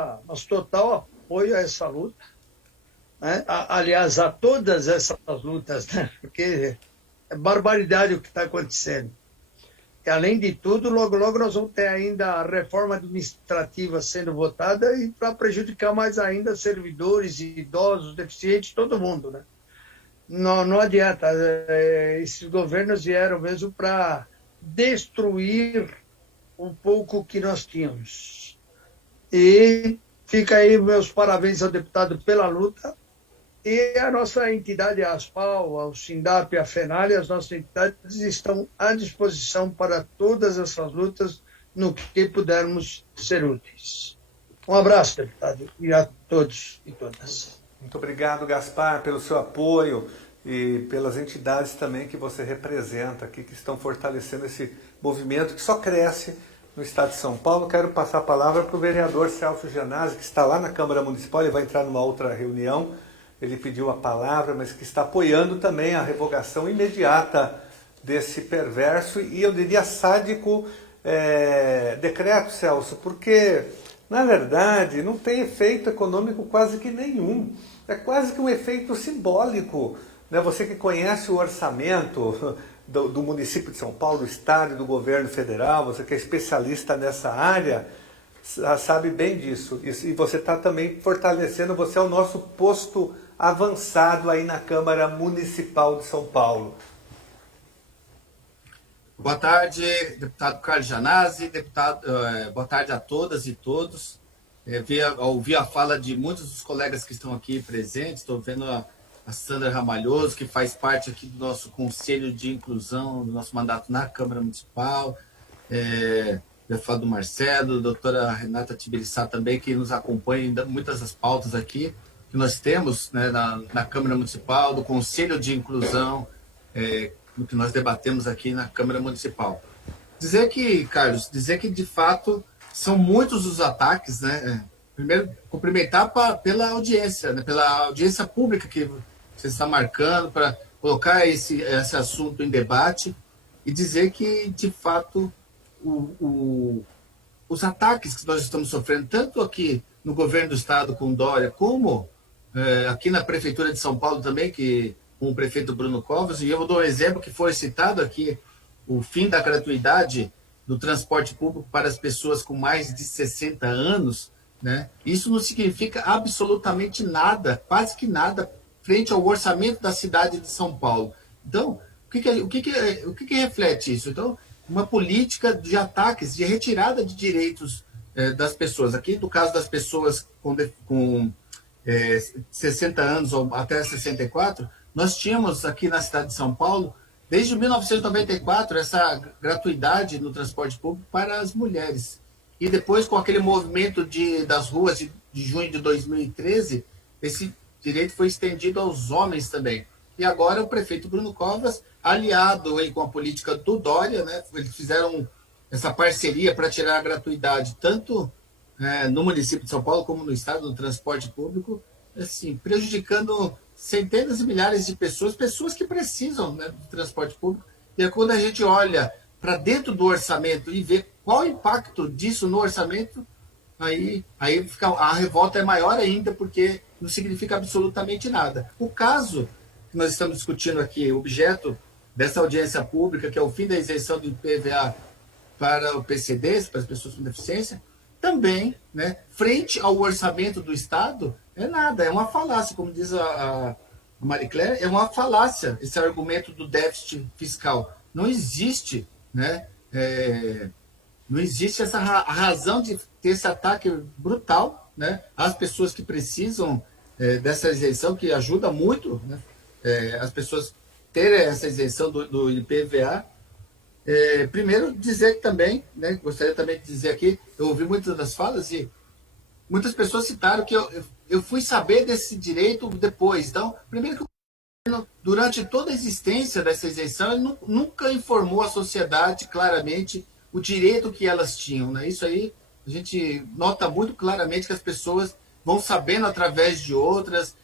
total apoio a essa luta, né? Aliás, a todas essas lutas, né? Porque é barbaridade o que está acontecendo. E, além de tudo, logo nós vamos ter ainda a reforma administrativa sendo votada e para prejudicar mais ainda servidores, idosos, deficientes, todo mundo, né? Não adianta. Esses governos vieram mesmo para destruir um pouco que nós tínhamos. E fica aí meus parabéns ao deputado pela luta E a nossa entidade, a ASPAL, o SINDAP e a FENAL, as nossas entidades estão à disposição para todas essas lutas no que pudermos ser úteis. Um abraço, deputado, e a todos e todas. Muito obrigado, Gaspar, pelo seu apoio e pelas entidades também que você representa aqui, que estão fortalecendo esse movimento que só cresce no estado de São Paulo. Quero passar a palavra para o vereador Celso Gianazzi, que está lá na Câmara Municipal, ele vai entrar numa outra reunião, ele pediu a palavra, mas que está apoiando também a revogação imediata desse perverso e, eu diria, sádico decreto, Celso, porque, na verdade, não tem efeito econômico quase que nenhum. É quase que um efeito simbólico, né? Você que conhece o orçamento do município de São Paulo, do estado e do governo federal, você que é especialista nessa área, sabe bem disso. E você está também fortalecendo, você é o nosso posto avançado aí na Câmara Municipal de São Paulo. Boa tarde, deputado Carlos Gianazzi, boa tarde a todas e todos. Ouvi a fala de muitos dos colegas que estão aqui presentes, estou vendo a Sandra Ramalhoso, que faz parte aqui do nosso Conselho de Inclusão, do nosso mandato na Câmara Municipal, eu falo do Marcelo, a doutora Renata Tibiriçá também, que nos acompanha em muitas das pautas aqui que nós temos, né, na Câmara Municipal, do Conselho de Inclusão, no que nós debatemos aqui na Câmara Municipal. Dizer que, Carlos, de fato são muitos os ataques, né? Primeiro, cumprimentar pela audiência, né? Pela audiência pública que você está marcando para colocar esse assunto em debate e dizer que, de fato, os ataques que nós estamos sofrendo, tanto aqui no governo do estado com Dória, como aqui na Prefeitura de São Paulo também, com o prefeito Bruno Covas, e eu dou um exemplo que foi citado aqui, o fim da gratuidade do transporte público para as pessoas com mais de 60 anos, né? Isso não significa absolutamente nada, quase que nada, frente ao orçamento da cidade de São Paulo. Então, o que reflete isso? Então, uma política de ataques, de retirada de direitos das pessoas. Aqui, no caso das pessoas com 60 anos ou até 64, nós tínhamos aqui na cidade de São Paulo, desde 1994, essa gratuidade no transporte público para as mulheres. E depois, com aquele movimento das ruas de junho de 2013, esse direito foi estendido aos homens também. E agora o prefeito Bruno Covas, aliado aí com a política do Dória, né, eles fizeram essa parceria para tirar a gratuidade, tanto no município de São Paulo como no estado do transporte público, assim, prejudicando centenas e milhares de pessoas que precisam, né, do transporte público. E quando a gente olha para dentro do orçamento e vê qual o impacto disso no orçamento, aí a revolta é maior ainda, porque não significa absolutamente nada. O caso que nós estamos discutindo aqui, objeto dessa audiência pública, que é o fim da isenção do IPVA para o PCD, para as pessoas com deficiência, também, né, frente ao orçamento do Estado, é nada, é uma falácia, como diz a Marie Claire, é uma falácia esse argumento do déficit fiscal. Não existe, né, não existe essa razão de ter esse ataque brutal, né, às pessoas que precisam dessa isenção, que ajuda muito, né, as pessoas terem essa isenção do IPVA. Primeiro, dizer também, né, gostaria também de dizer aqui, eu ouvi muitas das falas e muitas pessoas citaram que eu fui saber desse direito depois. Então, primeiro que o governo, durante toda a existência dessa isenção, ele nunca informou a sociedade claramente o direito que elas tinham, né? Isso aí a gente nota muito claramente que as pessoas vão sabendo através de outras,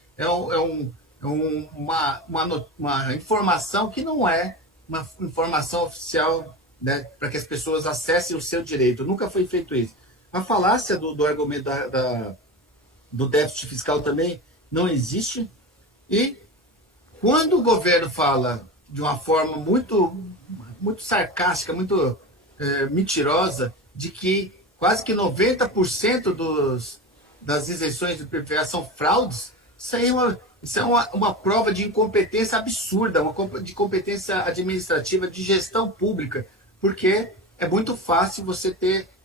uma informação que não é uma informação oficial, né, para que as pessoas acessem o seu direito. Nunca foi feito isso. A falácia do argumento do déficit fiscal também não existe. E quando o governo fala de uma forma muito, muito sarcástica, muito mentirosa, de que quase que 90% das isenções do IPVA são fraudes, isso é uma prova de incompetência absurda, de competência administrativa, de gestão pública, porque é muito fácil você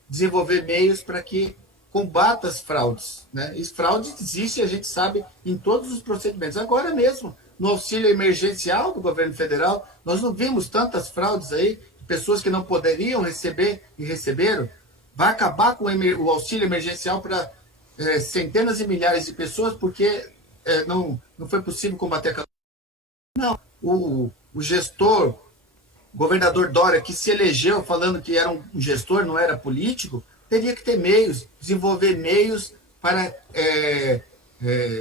desenvolver meios para que combata as fraudes. Né? E fraude existe, a gente sabe, em todos os procedimentos. Agora mesmo, no auxílio emergencial do governo federal, nós não vimos tantas fraudes aí, pessoas que não poderiam receber e receberam. Vai acabar com o auxílio emergencial para centenas e milhares de pessoas, porque não foi possível combater a... Não, o gestor, o governador Dória, que se elegeu falando que era um gestor, não era político, teria que ter meios, desenvolver meios para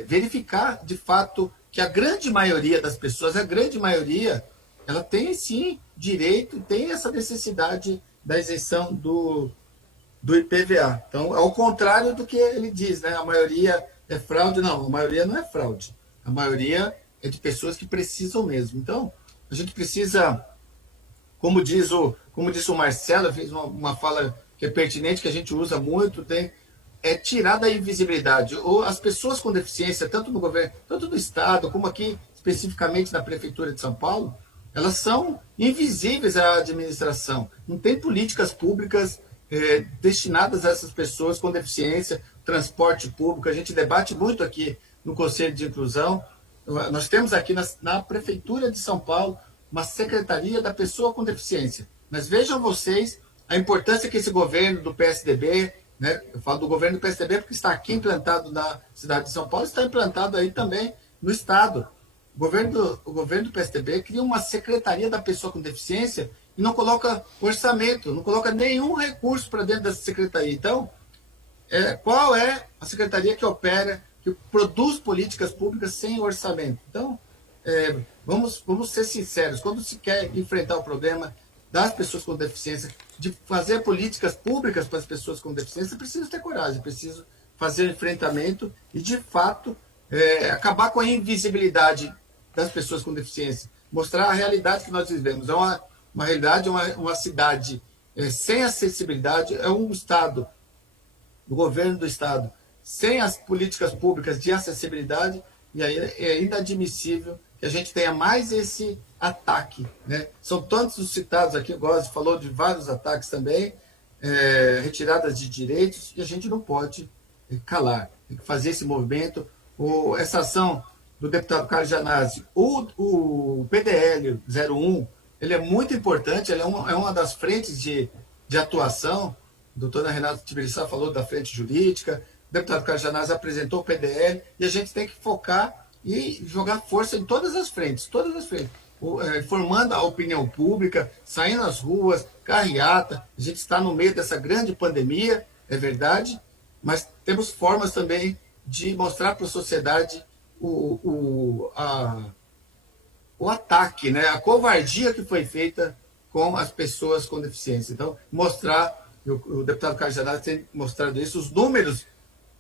verificar, de fato, que a grande maioria das pessoas, a grande maioria, ela tem, sim, direito, tem essa necessidade da isenção do IPVA. Então, ao contrário do que ele diz, né? A maioria é fraude. Não, a maioria não é fraude. A maioria é de pessoas que precisam mesmo. Então, a gente precisa, como diz o Marcelo, fez uma fala que é pertinente, que a gente usa muito, tirar da invisibilidade. As pessoas com deficiência, tanto no governo, tanto no Estado, como aqui, especificamente na Prefeitura de São Paulo, elas são invisíveis à administração. Não tem políticas públicas destinadas a essas pessoas com deficiência, transporte público. A gente debate muito aqui no Conselho de Inclusão. Nós temos aqui na Prefeitura de São Paulo uma Secretaria da Pessoa com Deficiência. Mas vejam vocês a importância que esse governo do PSDB, né, eu falo do governo do PSDB porque está aqui implantado na cidade de São Paulo, está implantado aí também no Estado. O governo do PSDB cria uma Secretaria da Pessoa com Deficiência e não coloca orçamento, não coloca nenhum recurso para dentro dessa secretaria. Então, qual é a secretaria que opera, que produz políticas públicas sem orçamento? Então, vamos ser sinceros, quando se quer enfrentar o problema das pessoas com deficiência, de fazer políticas públicas para as pessoas com deficiência, precisa ter coragem, precisa fazer enfrentamento e, de fato, acabar com a invisibilidade das pessoas com deficiência, mostrar a realidade que nós vivemos. É uma realidade, uma cidade sem acessibilidade, é um Estado, o governo do Estado, sem as políticas públicas de acessibilidade, e aí é inadmissível que a gente tenha mais esse ataque. Né? São tantos os citados aqui, o Góes falou de vários ataques também, retiradas de direitos, e a gente não pode calar, tem que fazer esse movimento. Essa ação do deputado Carlos Gianazzi, o PDL 01, ele é muito importante, ele é uma das frentes de atuação. A doutora Renata Tibiriçá falou da frente jurídica, o deputado Carlos Gianazzi apresentou o PDL, e a gente tem que focar e jogar força em todas as frentes, formando a opinião pública, saindo às ruas, carreata. A gente está no meio dessa grande pandemia, é verdade, mas temos formas também de mostrar para a sociedade o ataque, né? A covardia que foi feita com as pessoas com deficiência. Então, o deputado Carlos Gianazzi tem mostrado isso, os números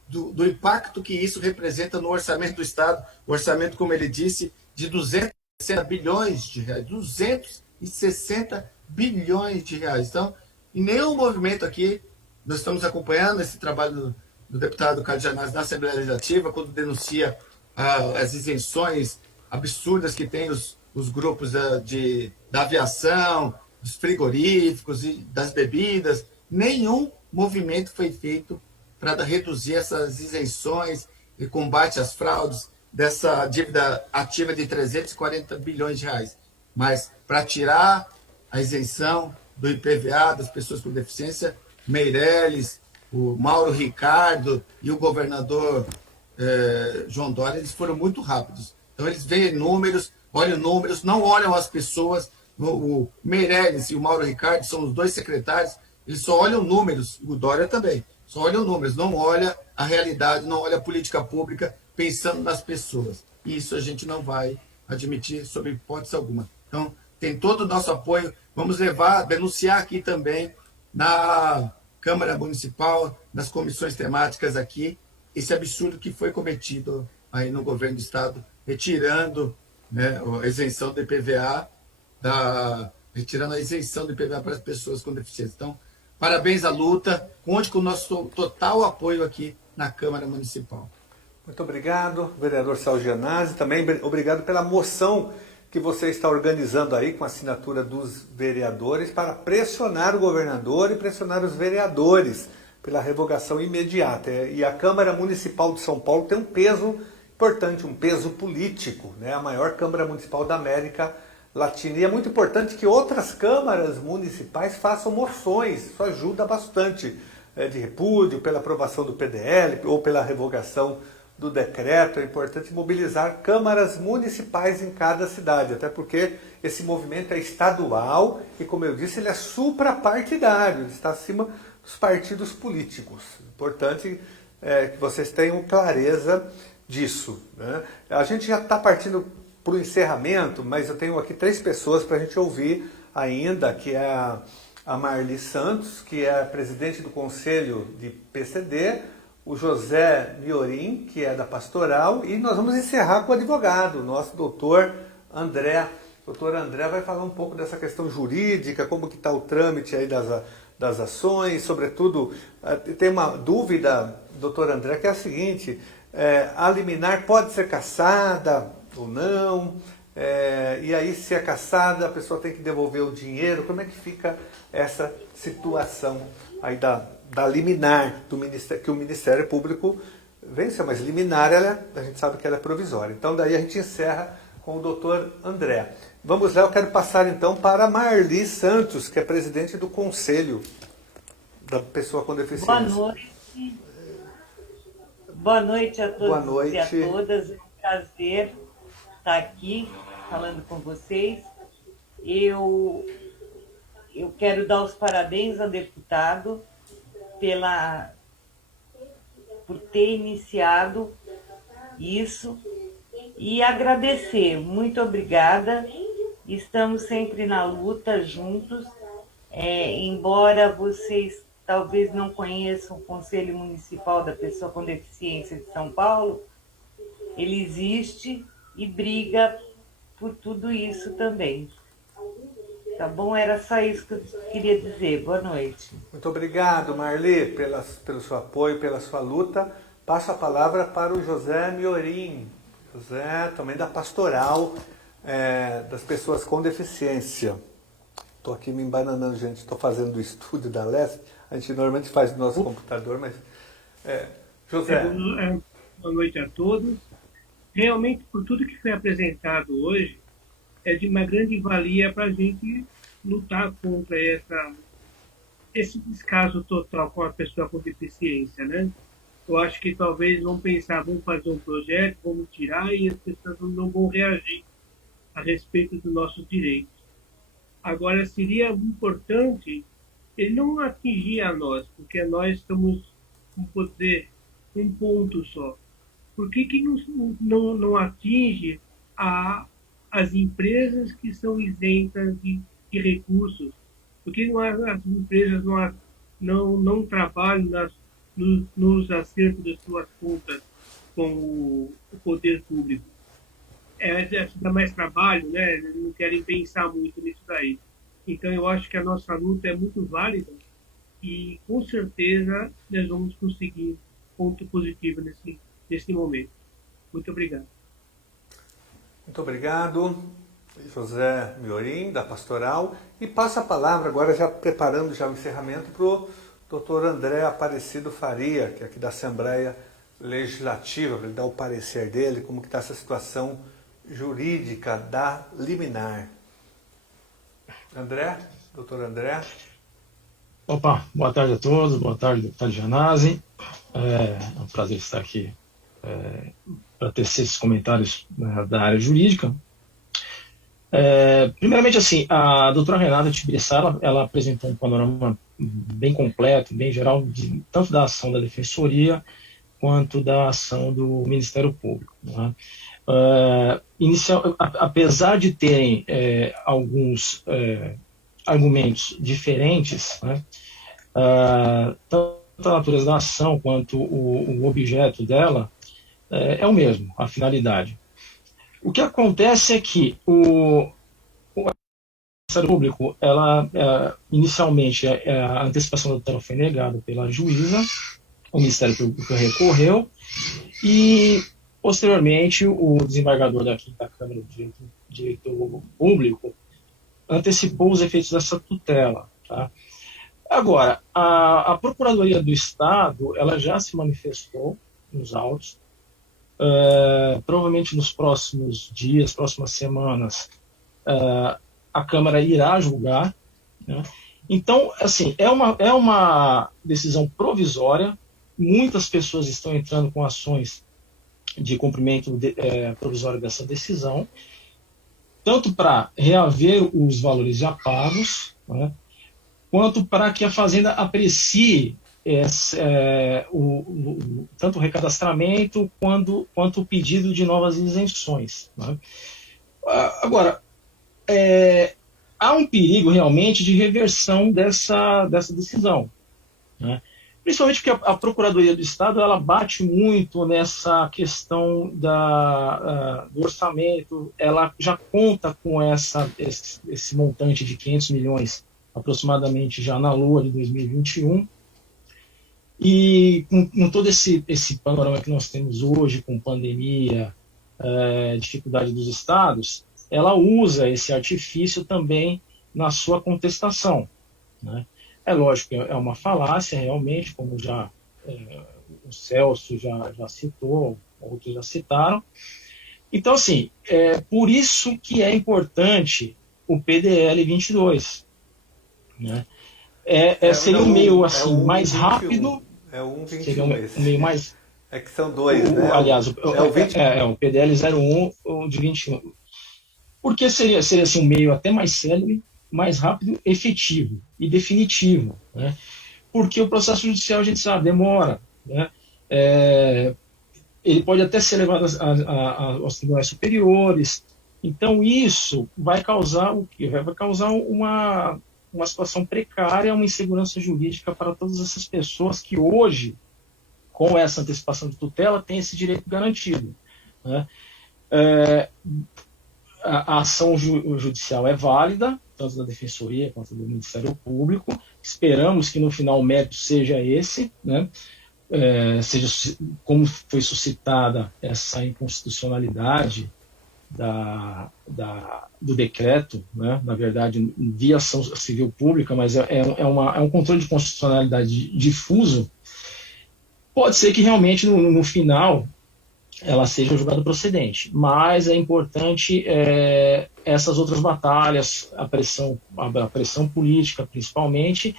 do impacto que isso representa no orçamento do Estado, o orçamento, como ele disse, de 260 bilhões de reais, 260 bilhões de reais. Então, em nenhum movimento aqui, nós estamos acompanhando esse trabalho do deputado Carlos Gianazzi na Assembleia Legislativa, quando denuncia as isenções absurdas que tem os grupos da aviação, dos frigoríficos e das bebidas. Nenhum movimento foi feito para reduzir essas isenções e combate às fraudes dessa dívida ativa de 340 bilhões de reais. Mas para tirar a isenção do IPVA das pessoas com deficiência, Meirelles, o Mauro Ricardo e o governador João Dória, eles foram muito rápidos. Então eles veem números, olham números, não olham as pessoas. O Meirelles e o Mauro Ricardo são os dois secretários, eles só olham números, o Dória também, só olham números, não olha a realidade, não olha a política pública pensando nas pessoas. E isso a gente não vai admitir sob hipótese alguma. Então, tem todo o nosso apoio. Vamos denunciar aqui também na Câmara Municipal, nas comissões temáticas aqui, esse absurdo que foi cometido aí no governo do Estado, retirando, né, a isenção do IPVA, retirando a isenção do IPVA para as pessoas com deficiência. Então, parabéns à luta, conte com o nosso total apoio aqui na Câmara Municipal. Muito obrigado, vereador Celso Gianazzi. Também obrigado pela moção que você está organizando aí com a assinatura dos vereadores para pressionar o governador e pressionar os vereadores pela revogação imediata. E a Câmara Municipal de São Paulo tem um peso importante, um peso político, né? A maior Câmara Municipal da América Latina. E é muito importante que outras câmaras municipais façam moções, isso ajuda bastante, de repúdio, pela aprovação do PDL ou pela revogação do decreto. É importante mobilizar câmaras municipais em cada cidade, até porque esse movimento é estadual e, como eu disse, ele é suprapartidário, ele está acima dos partidos políticos. Importante que vocês tenham clareza disso, né? A gente já está partindo para o encerramento, mas eu tenho aqui 3 pessoas para a gente ouvir ainda, que é a Marli Santos, que é presidente do Conselho de PCD, o José Miorim, que é da Pastoral, e nós vamos encerrar com o advogado, o nosso doutor André. O doutor André vai falar um pouco dessa questão jurídica, como que está o trâmite aí das ações, sobretudo, tem uma dúvida, doutor André, que é a seguinte: a liminar pode ser cassada ou não? E aí, se é cassada, a pessoa tem que devolver o dinheiro. Como é que fica essa situação aí da liminar do Ministério, que o Ministério Público venceu, mas liminar, a gente sabe que ela é provisória. Então, daí a gente encerra com o doutor André. Vamos lá, eu quero passar então para a Marli Santos, que é presidente do Conselho da Pessoa com Deficiência. Boa noite. Boa noite a todos. Boa noite. E a todas. É um prazer estar aqui falando com vocês. Eu quero dar os parabéns ao deputado por ter iniciado isso e agradecer. Muito obrigada. Estamos sempre na luta juntos. Embora vocês talvez não conheçam o Conselho Municipal da Pessoa com Deficiência de São Paulo, ele existe e briga por tudo isso também. Tá bom? Era só isso que eu queria dizer. Boa noite. Muito obrigado, Marli, pelo seu apoio, pela sua luta. Passo a palavra para o José Miorim. José, também da Pastoral das Pessoas com Deficiência. Estou aqui me embananando, gente. Estou fazendo o estúdio da LESP. A gente normalmente faz no nosso computador, mas... José. Boa noite a todos. Realmente, por tudo que foi apresentado hoje, é de uma grande valia para a gente lutar contra esse descaso total com a pessoa com deficiência, né? Eu acho que talvez vão pensar, vamos fazer um projeto, vamos tirar, e as pessoas não vão reagir a respeito dos nossos direitos. Agora, seria importante ele não atingir a nós, porque nós estamos com poder, um ponto só. Por que não atinge as empresas que são isentas de recursos? Por que as empresas não trabalham nos acertos das suas contas com o poder público? Dá mais trabalho, né? Eles não querem pensar muito nisso daí. Então, eu acho que a nossa luta é muito válida e, com certeza, nós vamos conseguir ponto positivo nesse momento. Muito obrigado. Muito obrigado, José Miorim, da Pastoral. E passo a palavra agora, já preparando o encerramento, para o doutor André Aparecido Faria, que é aqui da Assembleia Legislativa, para ele dar o parecer dele, como que está essa situação jurídica da liminar. André, doutor André. Opa, boa tarde a todos, boa tarde, deputado Gianazzi. É um prazer estar aqui para tecer esses comentários da área jurídica. Primeiramente, assim, a doutora Renata Tibiriçá, ela apresentou um panorama bem completo, bem geral, tanto da ação da Defensoria quanto da ação do Ministério Público, né? Apesar de terem alguns argumentos diferentes, né, tanto a natureza da ação quanto o objeto dela é o mesmo, a finalidade. O que acontece é que o Ministério Público, inicialmente, a antecipação da tutela foi negada pela juíza, o Ministério Público recorreu e, posteriormente, o desembargador da 5ª Câmara de Direito Público antecipou os efeitos dessa tutela. Tá? Agora, a Procuradoria do Estado, ela já se manifestou nos autos. Provavelmente nos próximos dias, próximas semanas, a Câmara irá julgar, né? Então, assim, é uma decisão provisória. Muitas pessoas estão entrando com ações de cumprimento provisório dessa decisão, tanto para reaver os valores já pagos, né, quanto para que a Fazenda aprecie tanto o recadastramento quanto o pedido de novas isenções, né. Agora, há um perigo realmente de reversão dessa decisão, né? Principalmente porque a Procuradoria do Estado ela bate muito nessa questão do orçamento, ela já conta com esse montante de 500 milhões aproximadamente já na LOA de 2021, e com todo esse panorama que nós temos hoje, com pandemia, dificuldade dos estados, ela usa esse artifício também na sua contestação, né? É lógico que é uma falácia, realmente, como já o Celso já citou, outros já citaram. Então, assim, por isso que é importante o PDL 22. Né? Seria um meio assim, mais rápido. É o 121. Seria um meio mais. É que são dois, né? Aliás, o PDL 01 de 21. Porque seria assim, um meio até mais célebre, mais rápido, efetivo e definitivo, né? Porque o processo judicial, a gente sabe, demora, né? Ele pode até ser levado aos tribunais superiores. Então isso vai causar o quê? Vai causar uma situação precária, uma insegurança jurídica para todas essas pessoas que hoje, com essa antecipação de tutela, têm esse direito garantido, né? A ação judicial é válida, tanto da Defensoria quanto do Ministério Público. Esperamos que no final o mérito seja esse, né? Seja como foi suscitada essa inconstitucionalidade do decreto, né? Na verdade, via ação civil pública, mas é um controle de constitucionalidade difuso. Pode ser que realmente no final ela seja julgada procedente, mas é importante essas outras batalhas, a pressão política principalmente,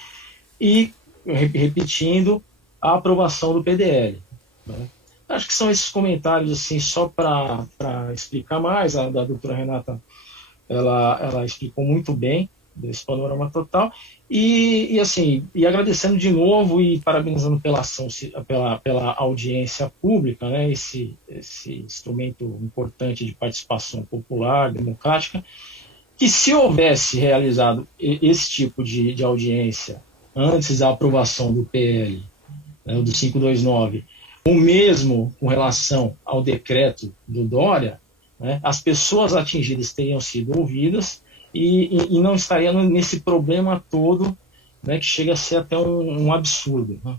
e repetindo, a aprovação do PDL, né? Acho que são esses comentários assim, só para explicar mais. A doutora Renata ela explicou muito bem desse panorama total, e agradecendo de novo e parabenizando pela ação, pela audiência pública, né, esse instrumento importante de participação popular, democrática, que se houvesse realizado esse tipo de audiência antes da aprovação do PL, né, do 529, o mesmo com relação ao decreto do Dória, né, as pessoas atingidas teriam sido ouvidas, e não estaria nesse problema todo, né, que chega a ser até um absurdo, né?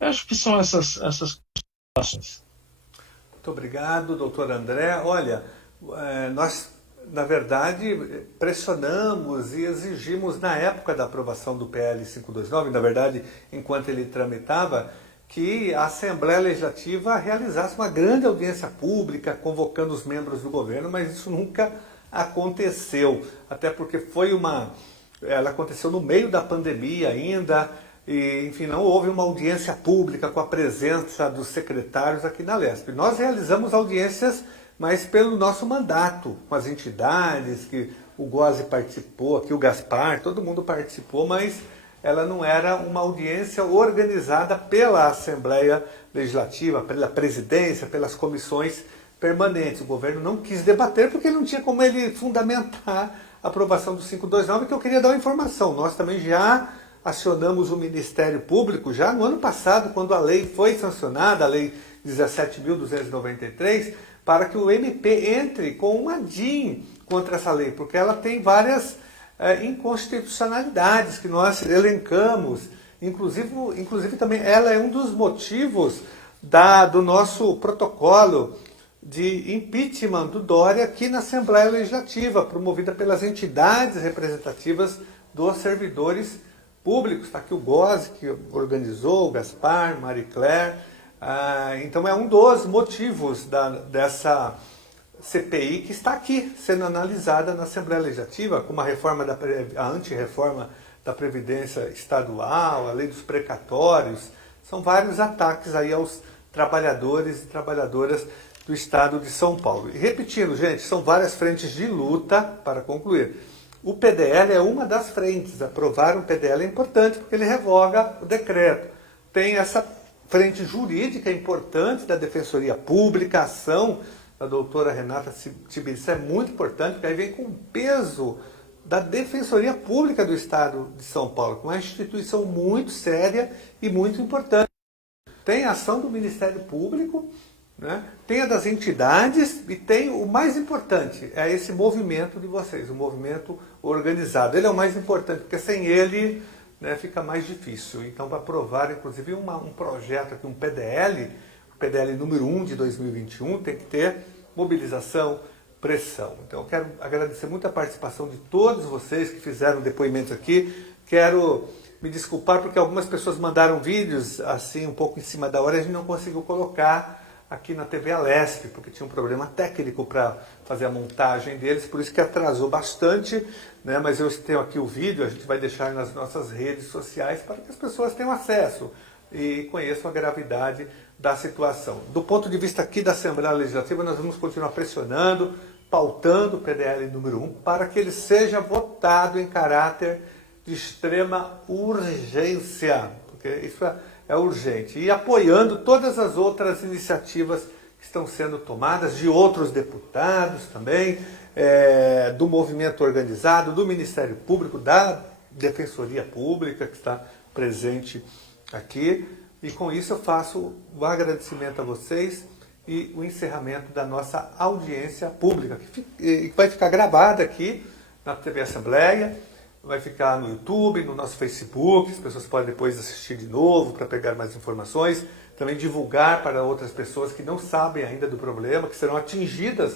Eu acho que são essas situações. Muito obrigado, doutor André. Olha, nós, na verdade, pressionamos e exigimos, na época da aprovação do PL 529, na verdade, enquanto ele tramitava, que a Assembleia Legislativa realizasse uma grande audiência pública, convocando os membros do governo, mas isso nunca aconteceu, até porque ela aconteceu no meio da pandemia ainda, e enfim, não houve uma audiência pública com a presença dos secretários aqui na Lesp. Nós realizamos audiências, mas pelo nosso mandato, com as entidades, que o Gozzi participou, aqui o Gaspar, todo mundo participou, mas ela não era uma audiência organizada pela Assembleia Legislativa, pela presidência, pelas comissões permanentes. O governo não quis debater porque não tinha como ele fundamentar a aprovação do 529, que eu queria dar uma informação. Nós também já acionamos o Ministério Público, já no ano passado, quando a lei foi sancionada, a Lei 17.293, para que o MP entre com uma DIN contra essa lei, porque ela tem várias inconstitucionalidades que nós elencamos. Inclusive também ela é um dos motivos do nosso protocolo de impeachment do Dória aqui na Assembleia Legislativa, promovida pelas entidades representativas dos servidores públicos, está aqui o Gozzi, que organizou, o Gaspar, Marie Claire. Então é um dos motivos dessa CPI que está aqui sendo analisada na Assembleia Legislativa, com a antirreforma da Previdência Estadual, a lei dos precatórios. São vários ataques aí aos trabalhadores e trabalhadoras do Estado de São Paulo. E repetindo, gente, são várias frentes de luta para concluir. O PDL é uma das frentes. Aprovar um PDL é importante porque ele revoga o decreto. Tem essa frente jurídica importante da Defensoria Pública, a ação da doutora Renata Tibiriçá é muito importante, porque aí vem com o peso da Defensoria Pública do Estado de São Paulo, que é uma instituição muito séria e muito importante. Tem a ação do Ministério Público, né? Tem a das entidades e tem o mais importante, é esse movimento de vocês, o movimento organizado. Ele é o mais importante, porque sem ele, né, fica mais difícil. Então, para aprovar, inclusive, um projeto aqui, um PDL, o PDL número 1 de 2021, tem que ter mobilização, pressão. Então, eu quero agradecer muito a participação de todos vocês que fizeram depoimentos aqui. Quero me desculpar porque algumas pessoas mandaram vídeos assim um pouco em cima da hora e a gente não conseguiu colocar aqui na TV Alesp, porque tinha um problema técnico para fazer a montagem deles, por isso que atrasou bastante, né? Mas eu tenho aqui o vídeo, a gente vai deixar nas nossas redes sociais para que as pessoas tenham acesso e conheçam a gravidade da situação. Do ponto de vista aqui da Assembleia Legislativa, nós vamos continuar pressionando, pautando o PDL número 1 para que ele seja votado em caráter de extrema urgência, porque isso é urgente, e apoiando todas as outras iniciativas que estão sendo tomadas, de outros deputados também, do movimento organizado, do Ministério Público, da Defensoria Pública, que está presente aqui. E com isso eu faço um agradecimento a vocês e o encerramento da nossa audiência pública, que vai ficar gravada aqui na TV Assembleia, vai ficar no YouTube, no nosso Facebook, as pessoas podem depois assistir de novo para pegar mais informações, também divulgar para outras pessoas que não sabem ainda do problema, que serão atingidas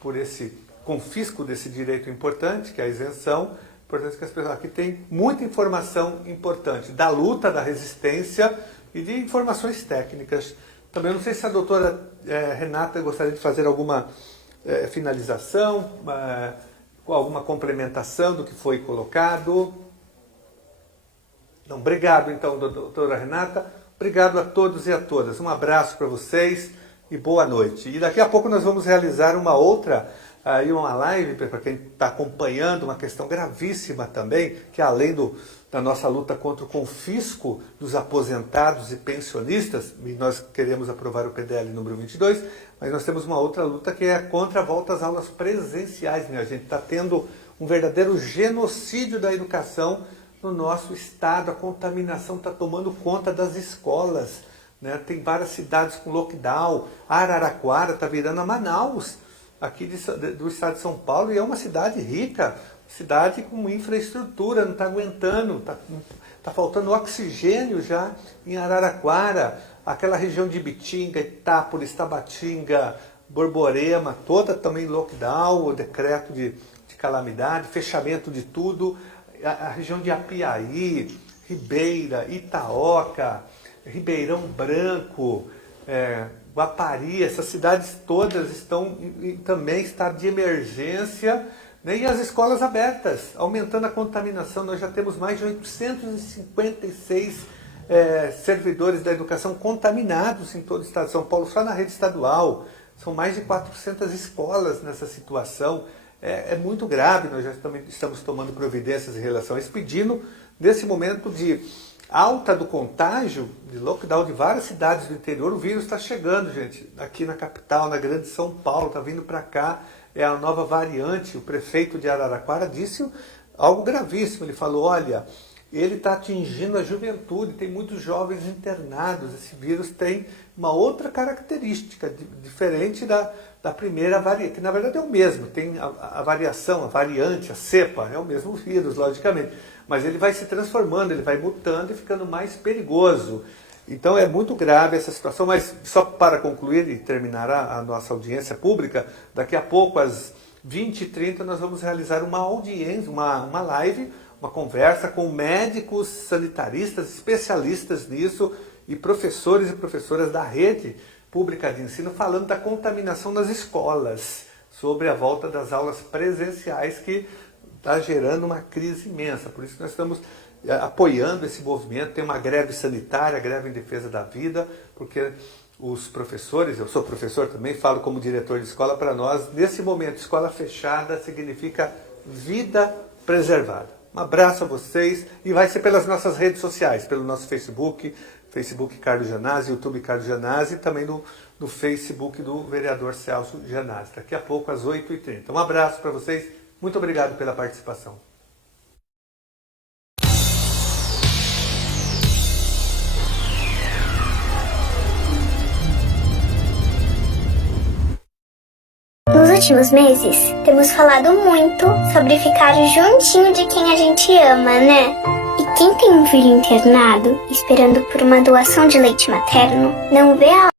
por esse confisco desse direito importante, que é a isenção. Importante que as pessoas aqui têm muita informação importante da luta, da resistência e de informações técnicas. Também não sei se a doutora Renata gostaria de fazer alguma finalização, alguma complementação do que foi colocado. Não, obrigado então, doutora Renata. Obrigado a todos e a todas. Um abraço para vocês e boa noite. E daqui a pouco nós vamos realizar uma outra, uma live para quem está acompanhando, uma questão gravíssima também, que além da nossa luta contra o confisco dos aposentados e pensionistas, e nós queremos aprovar o PDL número 22, mas nós temos uma outra luta que é contra a volta às aulas presenciais. Minha gente, está tendo um verdadeiro genocídio da educação no nosso estado. A contaminação está tomando conta das escolas, né? Tem várias cidades com lockdown. Araraquara está virando a Manaus, aqui do estado de São Paulo, e é uma cidade rica, cidade com infraestrutura, não está aguentando, está faltando oxigênio já em Araraquara. Aquela região de Ibitinga, Itápolis, Tabatinga, Borborema, toda também lockdown, o decreto de calamidade, fechamento de tudo. A região de Apiaí, Ribeira, Itaoca, Ribeirão Branco, Guapari, essas cidades todas estão também em estado de emergência, né? E as escolas abertas, aumentando a contaminação. Nós já temos mais de 856 servidores da educação contaminados em todo o estado de São Paulo, só na rede estadual. São mais de 400 escolas nessa situação. É muito grave, nós já estamos tomando providências em relação a isso, pedindo, nesse momento de alta do contágio, de lockdown de várias cidades do interior, o vírus está chegando, gente, aqui na capital, na grande São Paulo, está vindo para cá, é a nova variante. O prefeito de Araraquara disse algo gravíssimo, ele falou, olha, ele está atingindo a juventude, tem muitos jovens internados, esse vírus tem uma outra característica, diferente da primeira variante, que na verdade é o mesmo, tem a variação, a variante, a cepa, é o mesmo vírus, logicamente, mas ele vai se transformando, ele vai mutando e ficando mais perigoso. Então é muito grave essa situação, mas só para concluir e terminar a nossa audiência pública, daqui a pouco às 20h30 nós vamos realizar uma audiência, uma live, uma conversa com médicos sanitaristas, especialistas nisso, e professores e professoras da rede pública de ensino falando da contaminação nas escolas, sobre a volta das aulas presenciais que está gerando uma crise imensa. Por isso nós estamos apoiando esse movimento. Tem uma greve sanitária, greve em defesa da vida, porque os professores, eu sou professor também, falo como diretor de escola, para nós, nesse momento, escola fechada significa vida preservada. Um abraço a vocês e vai ser pelas nossas redes sociais, pelo nosso Facebook Carlos Gianazzi, YouTube Carlos Gianazzi e também no Facebook do vereador Celso Gianazzi. Daqui a pouco, às 8h30. Um abraço para vocês. Muito obrigado pela participação. Nos últimos meses, temos falado muito sobre ficar juntinho de quem a gente ama, né? E quem tem um filho internado, esperando por uma doação de leite materno, não vê a